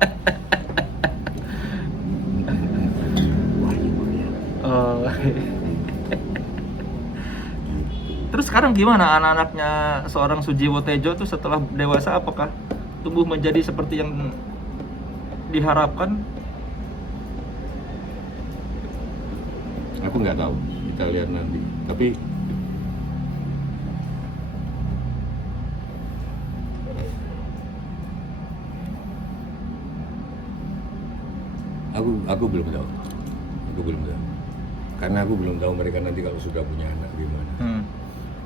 Terus sekarang gimana anak-anaknya seorang Sujiwo Tejo tuh setelah dewasa, apakah tumbuh menjadi seperti yang diharapkan? Aku nggak tahu, kita lihat nanti. Tapi aku belum tahu. Karena aku belum tahu mereka nanti kalau sudah punya anak gimana.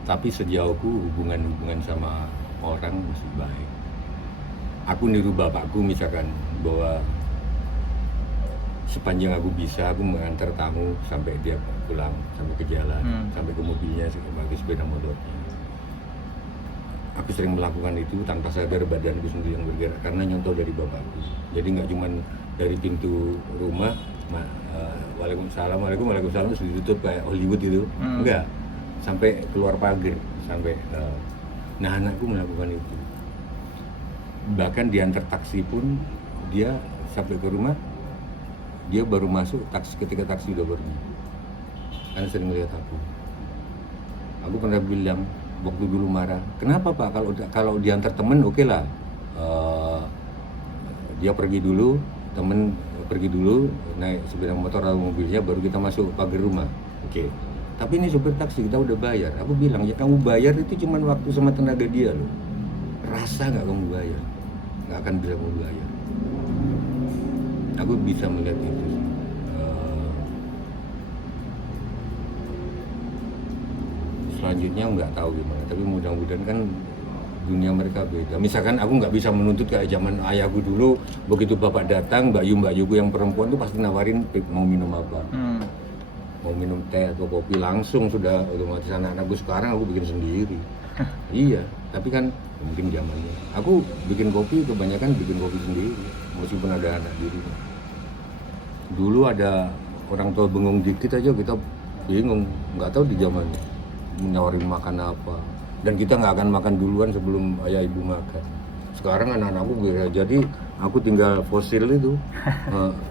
Tapi sejauhku hubungan sama orang masih baik. Aku niru bapakku misalkan, bahwa sepanjang aku bisa aku mengantar tamu sampai dia pulang, sampai ke jalan, sampai ke mobilnya, sampai ke sepeda motornya. Aku sering melakukan itu tanpa sadar badanku sendiri yang bergerak karena nyontoh dari bapakku. Jadi nggak cuma dari pintu rumah, waalaikumsalam terus ditutup kayak Hollywood gitu, enggak, sampai keluar pagar, sampai nah anakku melakukan itu. Bahkan diantar taksi pun dia sampai ke rumah, dia baru masuk taksi ketika taksi udah pergi. Karena sering melihat aku pernah bilang waktu dulu marah, kenapa pak kalau diantar temen oke lah, dia pergi dulu, temen pergi dulu naik sepeda motor atau mobilnya, baru kita masuk pagar rumah, oke. Tapi ini sopir taksi kita udah bayar. Aku bilang ya kamu bayar itu cuma waktu sama tenaga dia loh, rasa nggak kamu bayar, nggak akan bisa kamu bayar. Aku bisa melihat itu. selanjutnya nggak tahu gimana, tapi mudah-mudahan kan dunia mereka beda. Misalkan aku nggak bisa menuntut kayak zaman ayahku dulu, begitu bapak datang, mbak Yuku yang perempuan tuh pasti nawarin mau minum apa, mau minum teh atau kopi, langsung sudah otomatis. Anak-anakku sekarang aku bikin sendiri. Iya, tapi kan mungkin zamannya aku bikin kopi, kebanyakan bikin kopi sendiri meskipun ada anak di rumah. Dulu ada orang tua bengong dikit aja kita bingung, nggak tahu di zamannya menawarin makan apa, dan kita nggak akan makan duluan sebelum ayah ibu makan. Sekarang anak-anakku beda, jadi aku tinggal fosil itu.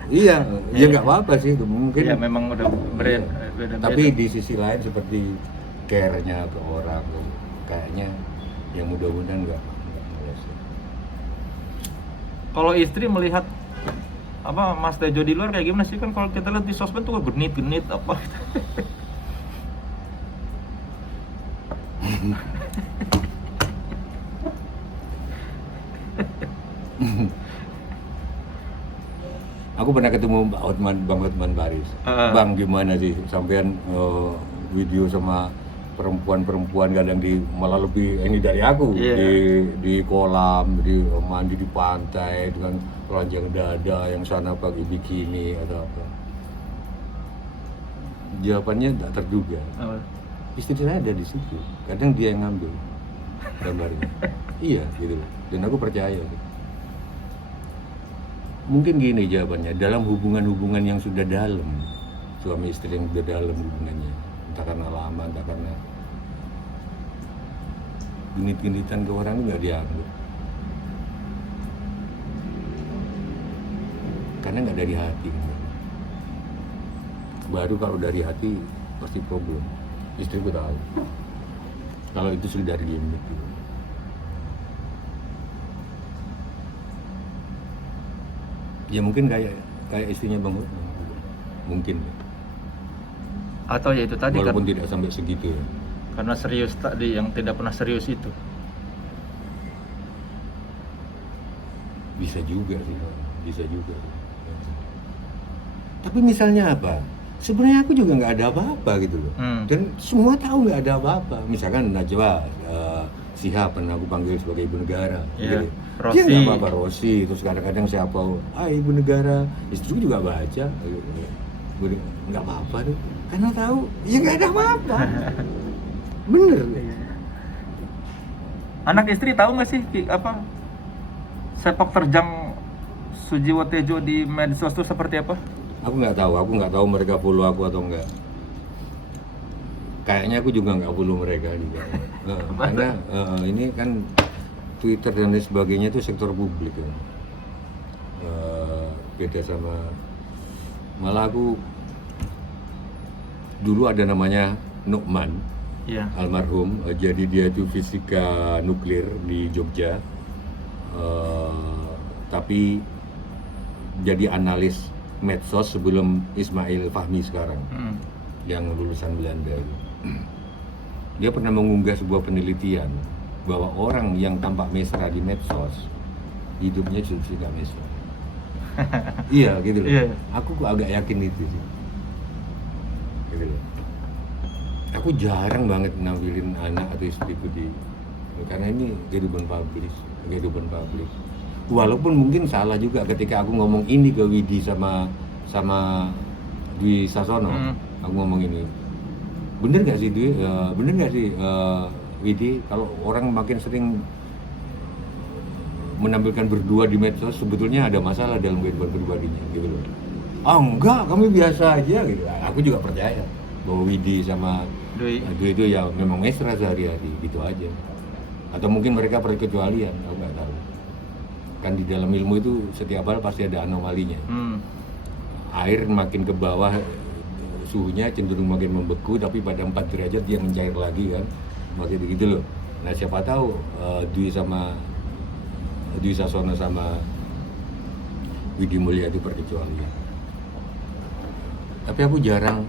Iya, ya nggak apa-apa sih itu mungkin. Ya memang udah beda. Tapi di sisi lain seperti care-nya ke orang, kayaknya yang mudah-mudahan nggak. Kalau istri melihat apa Mas Tejo di luar kayak gimana sih? Kan kalau kita lihat di sosmed tuh genit-genit apa gitu. Aku pernah ketemu Bang Hotman Paris. Bang, gimana sih sampean video sama perempuan-perempuan kadang malah lebih ini dari aku, di kolam, di mandi di pantai dengan telanjang dada, yang sana pakai bikini atau apa. Jawabannya tak terduga. Istri saya ada di situ, kadang dia yang ngambil gambarnya. Iya gitu loh, dan aku percaya. Mungkin gini jawabannya, dalam hubungan-hubungan yang sudah dalam, suami istri yang sudah dalam hubungannya, entah karena lama, entah karena genit-genitan ke orang itu nggak dianggap, karena nggak dari hati. Baru kalau dari hati pasti problem. Istriku tahu kalau itu sudah dari gimmick gitu. Ya mungkin kayak istrinya Bang Hotman, mungkin. Atau ya itu tadi walaupun kan, tidak sampai segitu ya. karena serius tadi yang tidak pernah serius itu. Bisa juga sih, bisa juga. Tapi misalnya apa? Sebenarnya aku juga nggak ada apa-apa gitu loh. Dan semua tahu nggak ada apa-apa. Misalkan Najwa Shihab pernah aku panggil sebagai ibu negara. Yeah. Gitu. Rossi. Dia nggak apa-apa, Rossi. Terus kadang-kadang siapa, ibu negara. Istriku juga baca. Nggak apa-apa tuh. Karena tahu, ya nggak ada apa-apa. Bener. Anak istri tahu nggak sih apa sepak terjang Sujiwo Tejo di medsos itu seperti apa? Aku nggak tahu mereka follow aku atau enggak. Kayaknya aku juga nggak follow mereka juga. Karena ini kan Twitter dan lain sebagainya itu sektor publik ya. Beda sama, malah aku dulu ada namanya Nukman, almarhum. Jadi dia itu fisika nuklir di Jogja, tapi jadi analis medsos sebelum Ismail Fahmi sekarang, yang lulusan Belanda. Dia pernah mengunggah sebuah penelitian bahwa orang yang tampak mesra di medsos hidupnya justru tidak mesra. Iya gitu loh. Aku agak yakin itu sih. Gitu loh. Aku jarang banget nampilin anak atau istriku karena ini kehidupan publik. Walaupun mungkin salah juga ketika aku ngomong ini ke Widi sama Dwi Sasono, aku ngomong ini, bener nggak sih Dwi? Bener nggak sih Widi? Kalau orang makin sering menampilkan berdua di medsos, sebetulnya ada masalah dalam kehidupan pribadinya, gitu loh. Enggak, kami biasa aja gitu. Aku juga percaya bahwa Widi sama Dwi itu ya memang mesra sehari-hari, gitu aja. Atau mungkin mereka perkecualian, aku nggak tahu. Kan di dalam ilmu itu setiap hal pasti ada anomalinya. Air makin ke bawah suhunya cenderung makin membeku, tapi pada 4 derajat dia mencair lagi kan, makin begitu loh. Nah siapa tahu Dwi Sasono sama Widi Mulia itu perkecualian. Tapi aku jarang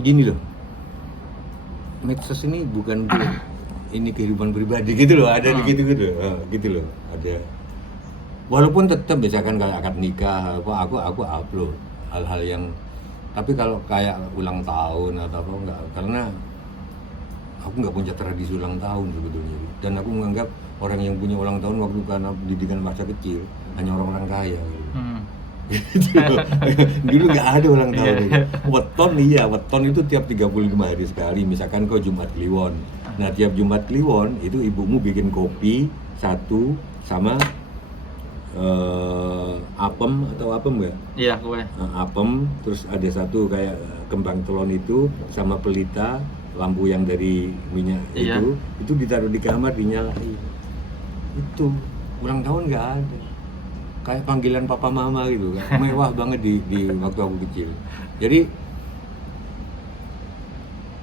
gini loh, medsos ini bukan ini kehidupan pribadi gitu loh, ada di gitu loh, ada. Walaupun tetap misalkan kalau akad nikah apa aku upload hal-hal yang Tapi kalau kayak ulang tahun atau apa enggak, karena aku nggak punya tradisi ulang tahun sebetulnya. Dan aku menganggap orang yang punya ulang tahun waktu karena pendidikan masa kecil hanya orang-orang kaya. Gitu. Dulu nggak ada ulang tahun. Weton itu tiap 35 hari sekali. Misalkan kau Jumat Kliwon. Nah tiap Jumat Kliwon itu ibumu bikin kopi satu sama apem atau apem nggak? Iya, kue. Apem, terus ada satu kayak kembang telon itu sama pelita, lampu yang dari minyak itu ditaruh di kamar dinyalain. Itu ulang tahun nggak ada. Kayak panggilan papa mama gitu kan, mewah banget di waktu aku kecil. Jadi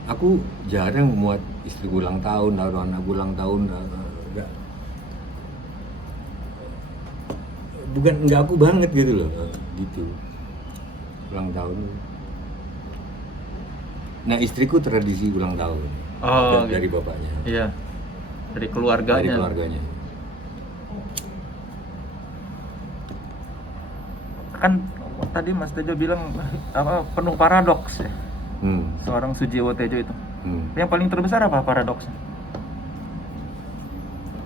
aku jarang muat istri ulang tahun atau anak ulang tahun, nggak aku banget gitu loh, gitu ulang tahun. Nah istriku tradisi ulang tahun dari bapaknya. Iya, dari keluarganya. Dari keluarganya. Kan tadi Mas Tejo bilang apa penuh paradoks ya. Seorang Sujiwo Tejo itu. Yang paling terbesar apa paradoksnya?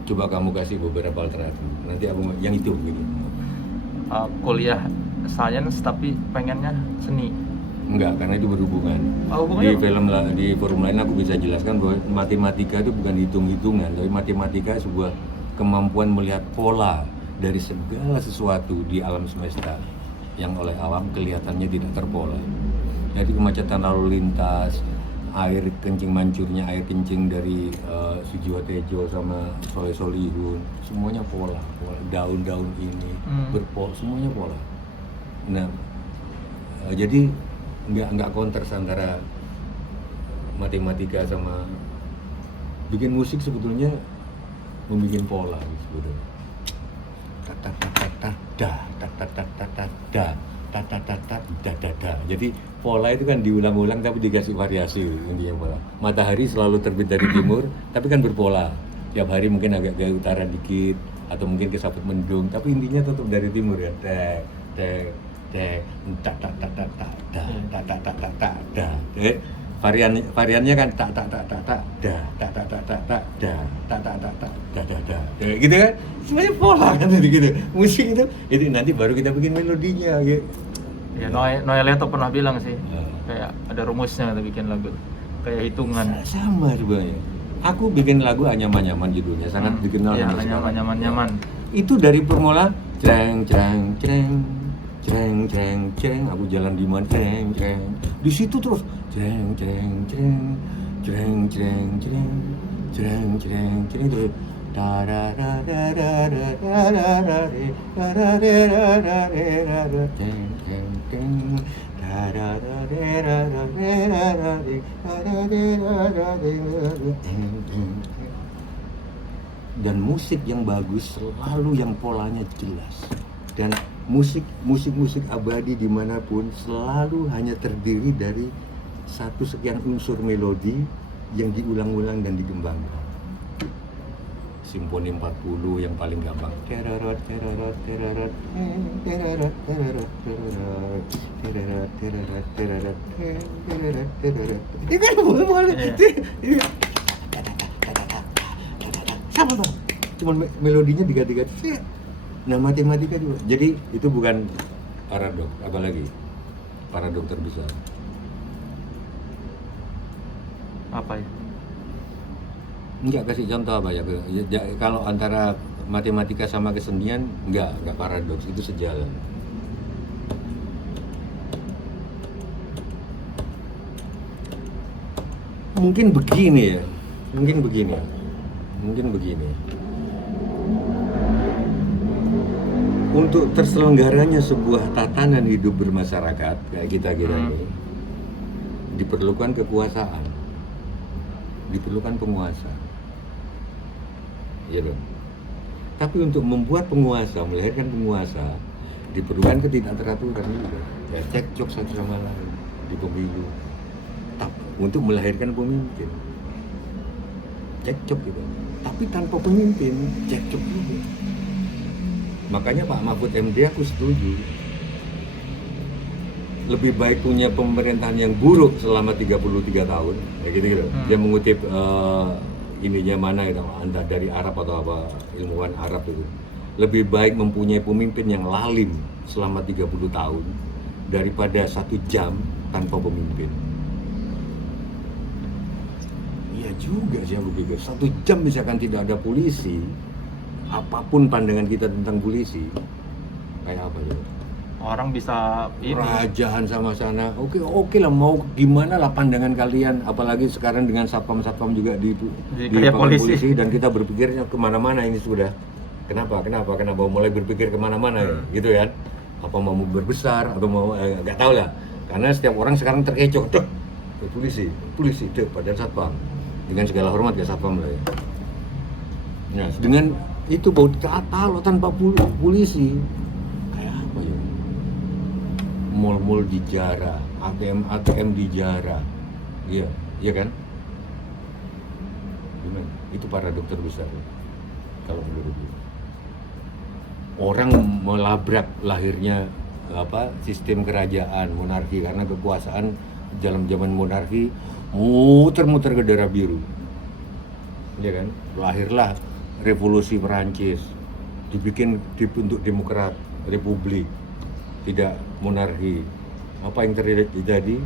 Coba kamu kasih beberapa alternatif. Nanti aku yang itu gitu. Kuliah sains tapi pengennya seni. Enggak, karena itu berhubungan. Di film di forum lain aku bisa jelaskan bahwa matematika itu bukan hitung-hitungan, tapi matematika sebuah kemampuan melihat pola dari segala sesuatu di alam semesta yang oleh alam kelihatannya tidak terpola. Jadi kemacetan lalu lintas, air kencing mancurnya air kencing dari Sujiwo Tejo sama Soleh Solihun, semuanya pola. Daun-daun ini berpola, semuanya pola. Nah, jadi nggak kontras antara matematika sama bikin musik sebetulnya membuat pola sebetulnya. Jadi pola itu kan diulang-ulang tapi dikasih variasi intinya pola. Matahari selalu terbit dari timur tapi kan berpola. Tiap hari mungkin agak ke utara dikit atau mungkin ke sabut mendung tapi intinya tetap dari timur ya. Variannya kan gitu kan, sebenarnya pola kan gitu. Musik itu nanti baru kita bikin melodinya gitu. Ya Noel Leto pernah bilang sih, kayak ada rumusnya kita bikin lagu, kayak hitungan. Sama sebenarnya. Aku bikin lagu Anyaman-Nyaman judulnya, sangat dikenal. Iya, Anyaman-Nyaman. Itu dari permulaan cereng, aku jalan di mana, cereng. Di situ terus cereng, terus dan musik yang bagus selalu yang polanya jelas. Dan musik abadi dimanapun selalu hanya terdiri dari satu sekian unsur melodi yang diulang-ulang dan dikembangkan. Simfoni 40 yang paling gampang. Ini kan boleh. Sama dong. Cuman melodinya diganti-ganti. Nah matematika juga. Jadi itu bukan paradoks, apalagi paradoks terbesar. Apa ya? Enggak, kasih contoh apa ya? Kalau antara matematika sama kesenian enggak paradoks, itu sejalan. Mungkin begini. Untuk terselenggaranya sebuah tatanan hidup bermasyarakat kayak kita ini, diperlukan kekuasaan, diperlukan penguasa, ya dong. Tapi untuk membuat penguasa, melahirkan penguasa, diperlukan ketidakteraturan juga, ya cekcok satu sama lain di pemilu. Untuk melahirkan pemimpin, cekcok gitu. Tapi tanpa pemimpin, cekcok juga. Makanya Pak Mahfud MD aku setuju. lebih baik punya pemerintahan yang buruk selama 33 tahun, kayak gitu. Dia mengutip ininya mana itu, entah dari Arab atau apa, ilmuwan Arab itu. Lebih baik mempunyai pemimpin yang lalim selama 30 tahun daripada 1 jam tanpa pemimpin. Iya juga sih aku pikir, 1 jam misalkan tidak ada polisi, apapun pandangan kita tentang polisi, kayak apa ya? Orang bisa ini. Kerajaan sama sana, oke lah, mau gimana lah pandangan kalian, apalagi sekarang dengan satpam juga di kayak polisi, dan kita berpikirnya kemana-mana ini sudah. Kenapa mulai berpikir kemana-mana ya, gitu kan? Apa mau berbesar atau mau nggak tahu lah, karena setiap orang sekarang terkecoh, dek, polisi, dek, padahal satpam, dengan segala hormat ya satpam lah ya. Nah, dengan itu baru tahu tanpa polisi, kayak apa ya? Mall dijarah, ATM dijarah, iya kan? Gimana? Itu paradoks terbesar ya, kalau menurut gue. Orang melabrak lahirnya sistem kerajaan monarki, karena kekuasaan dalam zaman monarki muter-muter ke darah biru, ya kan? Lahirlah revolusi Perancis, dibentuk demokrat, republik, tidak monarki. Apa yang terjadi?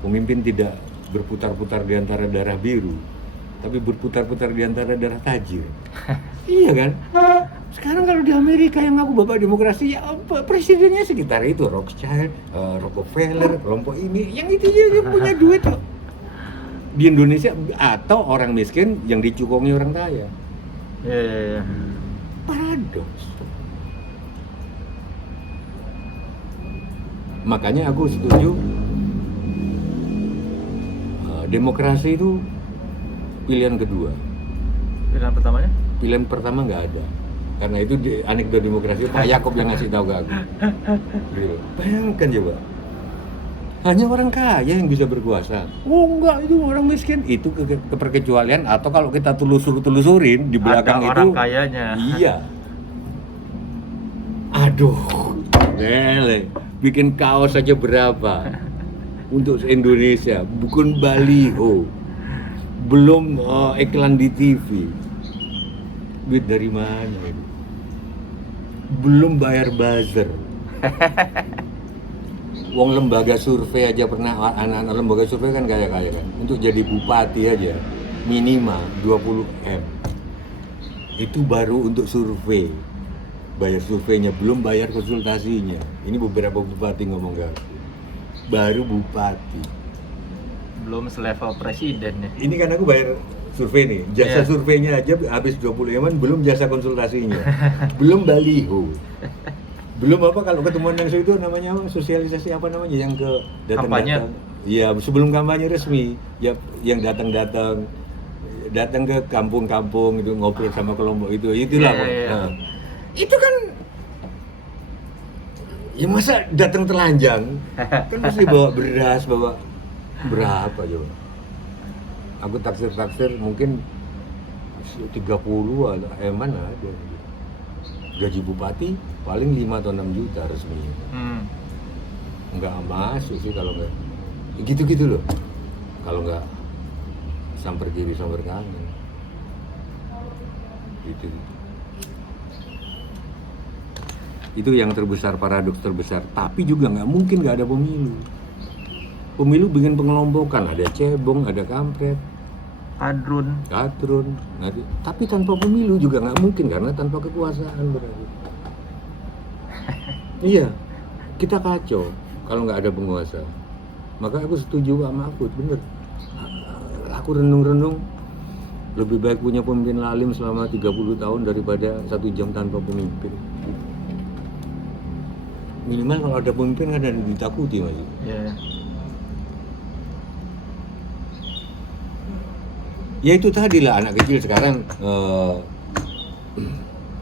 Pemimpin tidak berputar-putar di antara darah biru, tapi berputar-putar di antara darah tajir. Iya kan? Sekarang kalau di Amerika yang ngaku bapak demokrasi, ya presidennya sekitar itu, Rothschild, Rockefeller, kelompok ini, yang itu yang punya duit loh. Di Indonesia atau orang miskin yang dicukongi orang kaya. Iya. Paradoks. Makanya aku setuju demokrasi itu pilihan kedua. Pilihan pertamanya? Pilihan pertama nggak ada. Karena itu anekdot demokrasi Pak Yakob yang ngasih tahu ke aku. Bayangkan coba, hanya orang kaya yang bisa berkuasa. Oh enggak, itu orang miskin. Itu keperkecualian, atau kalau kita telusurin di belakang ada itu orang kayanya. Iya. Aduh, gele. Bikin kaos aja berapa untuk Indonesia, bukan baliho, belum iklan di TV. Duit dari mana ini? Belum bayar buzzer. Wong lembaga survei aja pernah, anak-anak lembaga survei kan kaya-kaya kan. Untuk jadi bupati aja minimal 20 M. Itu baru untuk survei. Bayar surveinya, belum bayar konsultasinya. Ini beberapa bupati ngomong gak? Baru bupati. Belum selevel presiden ya. Ini kan aku bayar survei nih, jasa surveinya aja habis 20 eman, belum jasa konsultasinya, belum baliho, belum apa kalau ketemuan langsung itu namanya apa, sosialisasi apa namanya, yang ke datang-datang, iya sebelum kampanye resmi, ya yang datang ke kampung-kampung itu ngobrol sama kelompok itulah. Nah, itu kan, ya masa datang telanjang, kan mesti bawa beras, bawa berapa coba? Aku taksir mungkin 30 ada eman ada. Gaji bupati paling 5 atau 6 juta resminya. Enggak masuk sih kalau enggak. Gitu-gitu loh. Kalau enggak samper kiri samper kanan. Gitu. Itu yang terbesar, paradoks terbesar. Tapi juga nggak mungkin nggak ada pemilu. Pemilu bikin pengelompokan, ada cebong, ada kampret, kadrun. Nanti, tapi tanpa pemilu juga nggak mungkin, karena tanpa kekuasaan berarti. Iya, kita kacau kalau nggak ada penguasa. Maka aku setuju sama aku, bener. Aku renung-renung, lebih baik punya pemimpin lalim selama 30 tahun daripada 1 jam tanpa pemimpin. Minimal kalau ada pemimpin kan ada yang ditakuti masih. Yeah. Ya itu tadi lah, anak kecil sekarang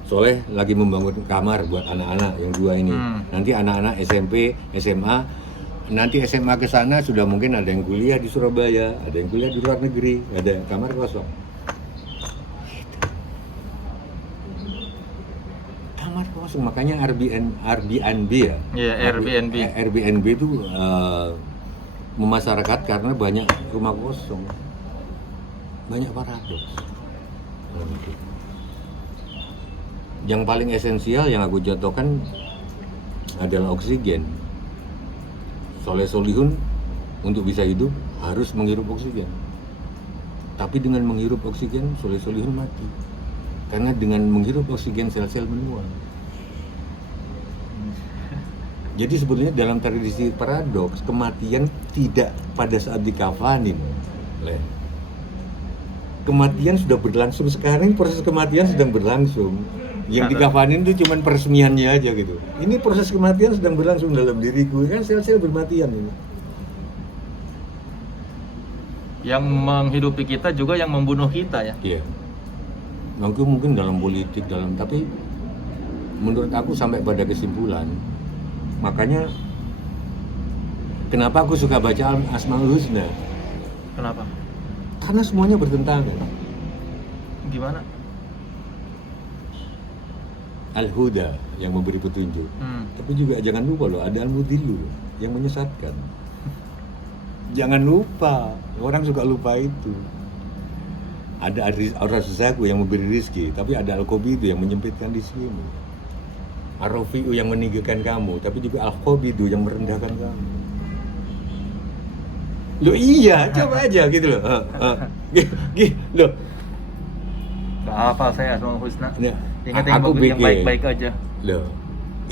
Soleh lagi membangun kamar buat anak-anak yang 2 ini. Nanti anak-anak SMP, SMA, nanti SMA ke sana sudah mungkin ada yang kuliah di Surabaya, ada yang kuliah di luar negeri, ada kamar kosong. kamar kosong, makanya Airbnb ya. Iya, Airbnb. Airbnb itu memasyarakat karena banyak rumah kosong, banyak paradoks. Yang paling esensial yang aku contohkan adalah oksigen. Soleh solihun untuk bisa hidup harus menghirup oksigen. Tapi dengan menghirup oksigen, soleh solihun mati. Karena dengan menghirup oksigen sel-sel menua. Jadi sebetulnya dalam tradisi paradoks, kematian tidak pada saat dikafanin. Kematian sudah berlangsung, sekarang proses kematian sedang berlangsung. Yang dikafanin itu cuma peresmiannya aja gitu. Ini proses kematian sedang berlangsung dalam diriku, kan sel-sel bermatian ini. Yang menghidupi kita juga yang membunuh kita ya. Iya. Mungkin dalam politik, tapi menurut aku sampai pada kesimpulan, makanya kenapa aku suka baca Asmaul Husna? Kenapa? Karena semuanya bertentangan. Gimana? Al-Huda yang memberi petunjuk. Tapi juga jangan lupa loh, ada Al-Mudillu yang menyesatkan. Jangan lupa, orang suka lupa itu. Ada Ar-Razzaq yang memberi rezeki, tapi ada Al-Qabidu yang menyempitkan rizkimu. Ar-Rafi'u yang meninggikan kamu, tapi juga Al-Qabidu yang merendahkan kamu. Loh iya, coba aja gitu loh. Loh. Gak hafal saya Asmaul Husna. Nah, Ingat yang baik-baik aja. Loh,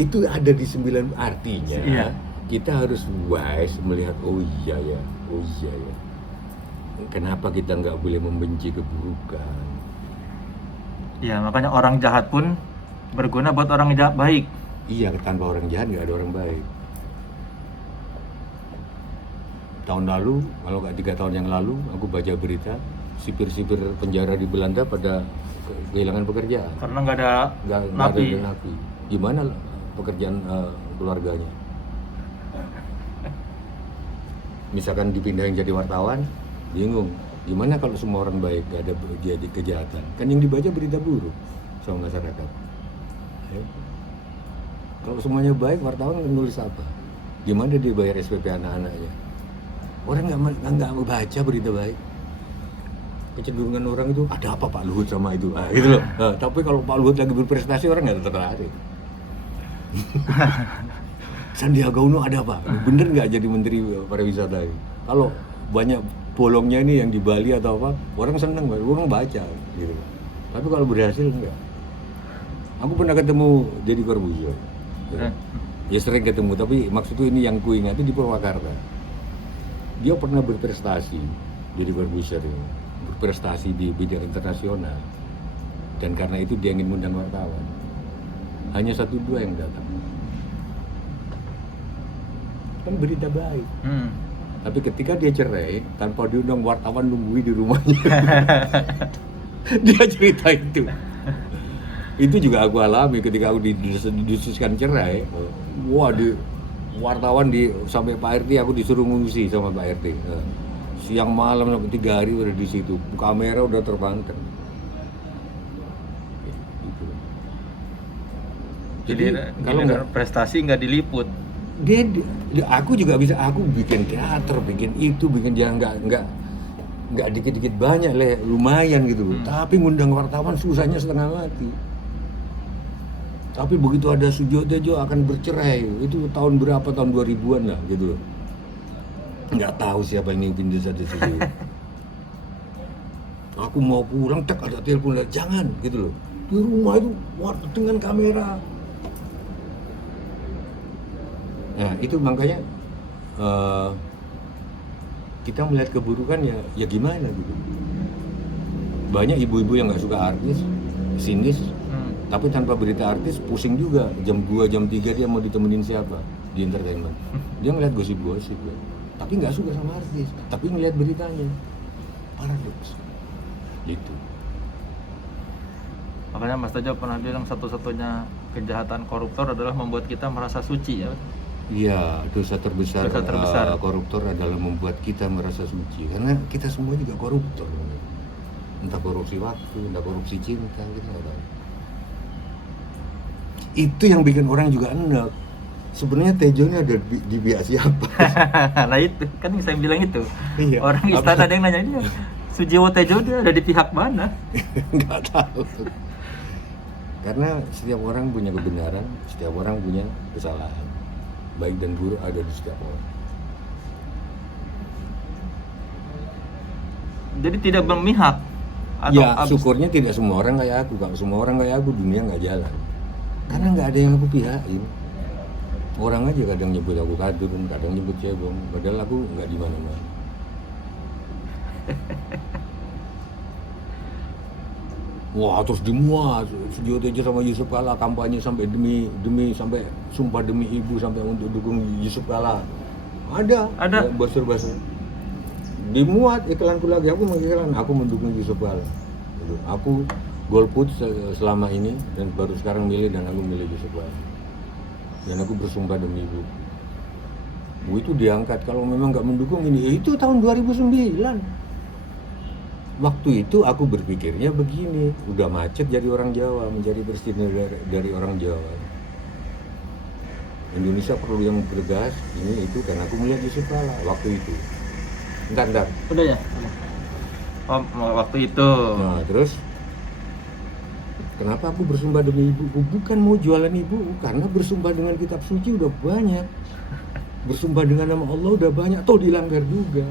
itu ada di 9 artinya. Iya. Kita harus wise melihat, oh iya ya. Kenapa kita nggak boleh membenci keburukan? Iya, makanya orang jahat pun berguna buat orang jahat baik. Iya, tanpa orang jahat nggak ada orang baik. Tahun lalu, kalau nggak 3 tahun yang lalu, aku baca berita sipir-sipir penjara di Belanda pada kehilangan pekerjaan. Karena nggak ada napi. Gimana pekerjaan keluarganya? Misalkan dipindahin jadi wartawan, bingung. Gimana kalau semua orang baik, gak ada jadi kejahatan? Kan yang dibaca berita buruk sama masyarakat. Ya. Kalau semuanya baik, wartawan nulis apa? Gimana dia bayar SPP anak-anaknya? Orang nggak baca berita baik. Kecenderungan orang itu, ada apa Pak Luhut sama itu? Gitu loh. Tapi kalau Pak Luhut lagi berprestasi, orang nggak tertarik. Sandiaga Uno ada apa? Bener nggak jadi menteri pariwisata ini? Kalau banyak bolongnya ini yang di Bali atau apa, orang seneng, orang baca gitu. Tapi kalau berhasil enggak. Aku pernah ketemu Deddy Corbuzier. Ya sering ketemu, tapi maksudku ini yang ku ingat itu di Purwakarta. Dia pernah berprestasi, Deddy Corbuzier ini, berprestasi di bidang internasional. Dan karena itu dia ingin mengundang wartawan. Hanya 1-2 yang datang. Kan berita baik. Tapi ketika dia cerai, tanpa diundang wartawan nungguin di rumahnya. Dia cerita itu. Itu juga aku alami ketika aku didiskutikan cerai. Wah, wartawan sampai Pak RT aku disuruh ngungsi sama Pak RT. Siang malam sampai 3 hari udah di situ. Kamera udah terbangkan. Jadi kalau nggak prestasi nggak diliput. Aku juga bisa, aku bikin teater, bikin itu, bikin dia nggak dikit-dikit banyak lumayan gitu. Tapi ngundang wartawan susahnya setengah mati. Tapi begitu ada Sujotejo akan bercerai, itu tahun berapa, tahun 2000-an lah gitu. Nggak tahu siapa yang mimpin desa-desa itu. Aku mau pulang, ada telepon, jangan gitu loh. Di rumah itu dengan kamera. Nah itu makanya kita melihat keburukan ya gimana gitu. Banyak ibu-ibu yang nggak suka artis, sinis, tapi tanpa berita artis pusing juga. Jam 2, jam 3 dia mau ditemenin siapa di entertainment. Dia ngeliat gosip-gosip, tapi nggak suka sama artis, tapi ngeliat beritanya. Paradoks, gitu. Makanya Mas Tejo pernah bilang satu-satunya kejahatan koruptor adalah membuat kita merasa suci ya. Iya, dosa terbesar koruptor adalah membuat kita merasa suci. Karena kita semua juga koruptor. Entah korupsi waktu, entah korupsi cinta, kita nggak tahu. Itu yang bikin orang juga enak. Sebenarnya Tejo ini ada di pihak siapa? Nah itu kan yang saya bilang itu. Iya. Orang istana ada yang nanya dia, Sujiwo Tejo dia ada di pihak mana? Nggak tahu. Karena setiap orang punya kebenaran, setiap orang punya kesalahan. Baik dan buruk ada di setiap orang. Jadi tidak memihak. Ya syukurnya tidak semua orang kayak aku. Kalau semua orang kayak aku, dunia nggak jalan. Karena nggak ada yang aku pihakin. Orang aja kadang nyebut aku kadrun, kadang nyebut cebong, padahal aku nggak di mana-mana. Wah, terus dimuat Sujiwo Tejo sama Yusuf Kalla kampanye sampai demi sampai sumpah demi ibu sampai untuk dukung Yusuf Kalla. Ada. Ya, basur-basur. Dimuat iklanku lagi, aku mengiklan, aku mendukung Yusuf Kalla. Gitu. Aku golput selama ini dan baru sekarang milih dan aku milih Yusuf Kalla. Dan aku bersumpah demi ibu. Bu itu diangkat kalau memang nggak mendukung ini. Itu tahun 2009. Waktu itu aku berpikirnya begini, udah macet jadi orang Jawa, menjadi presiden dari orang Jawa. Indonesia perlu yang bergas, ini itu, karena aku melihat Yusuf Kalla waktu itu. Bentar. Udah ya? Oh, waktu itu. Nah, terus kenapa aku bersumpah demi ibuku? Bukan mau jualan ibu, karena bersumpah dengan kitab suci udah banyak. Bersumpah dengan nama Allah udah banyak, toh dilanggar juga.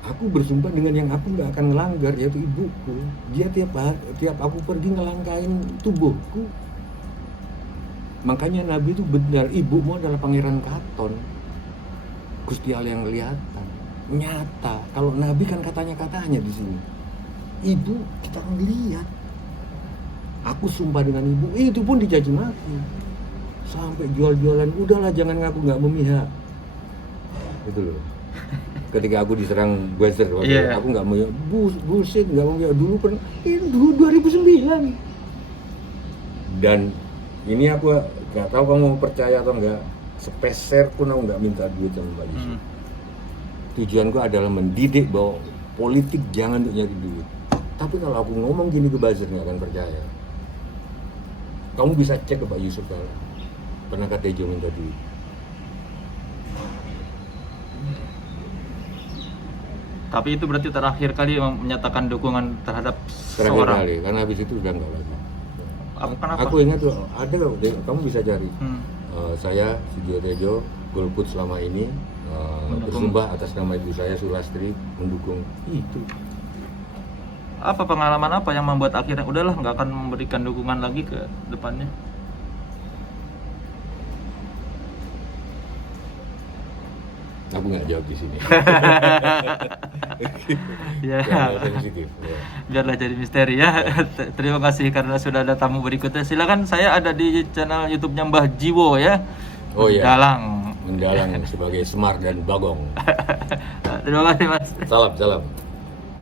Aku bersumpah dengan yang aku nggak akan melanggar, yaitu ibuku. Dia tiap aku pergi ngelangkain tubuhku. Makanya Nabi itu benar, ibumu adalah Pangeran Katon. Gusti Allah yang kelihatan, nyata. Kalau Nabi kan katanya di sini. Ibu kita kan lihat. Aku sumpah dengan ibu, itu pun dicaci maki. Sampai jual-jualan, udahlah jangan ngaku nggak memihak. Gitu loh. Ketika aku diserang buzzer waktu itu, aku nggak mau bullshit, nggak mau dulu pernah dulu 2009. Dan ini aku nggak tahu kamu percaya atau enggak, sepeser pun aku nggak minta duit sama Mbak Yusuf. Tujuanku adalah mendidik bahwa politik jangan untuk nyari duit. Tapi kalau aku ngomong gini ke buzzer nggak akan percaya. Kamu bisa cek ke Pak Yusuf Kalla, pernah kata Tejo minta duit. Tapi itu berarti terakhir kali menyatakan dukungan terhadap Terakhir seorang. kali, karena habis itu udah enggak lagi. Kenapa? Aku ingat tuh, ada, kamu bisa cari. Saya, Sujiwo Tejo, golput selama ini, bersumpah atas nama ibu saya, Sulastri, mendukung itu. Apa pengalaman apa yang membuat akhirnya udahlah nggak akan memberikan dukungan lagi ke depannya? Aku nggak jawab di sini. Ya. Sensitif. Ya. Biarlah jadi misteri ya. Terima kasih karena sudah ada tamu berikutnya. Silakan, saya ada di channel YouTube-nya Mbah Jiwo ya. Oh iya. Mendalang Sebagai Semar dan Bagong. Terima kasih Mas. Salam.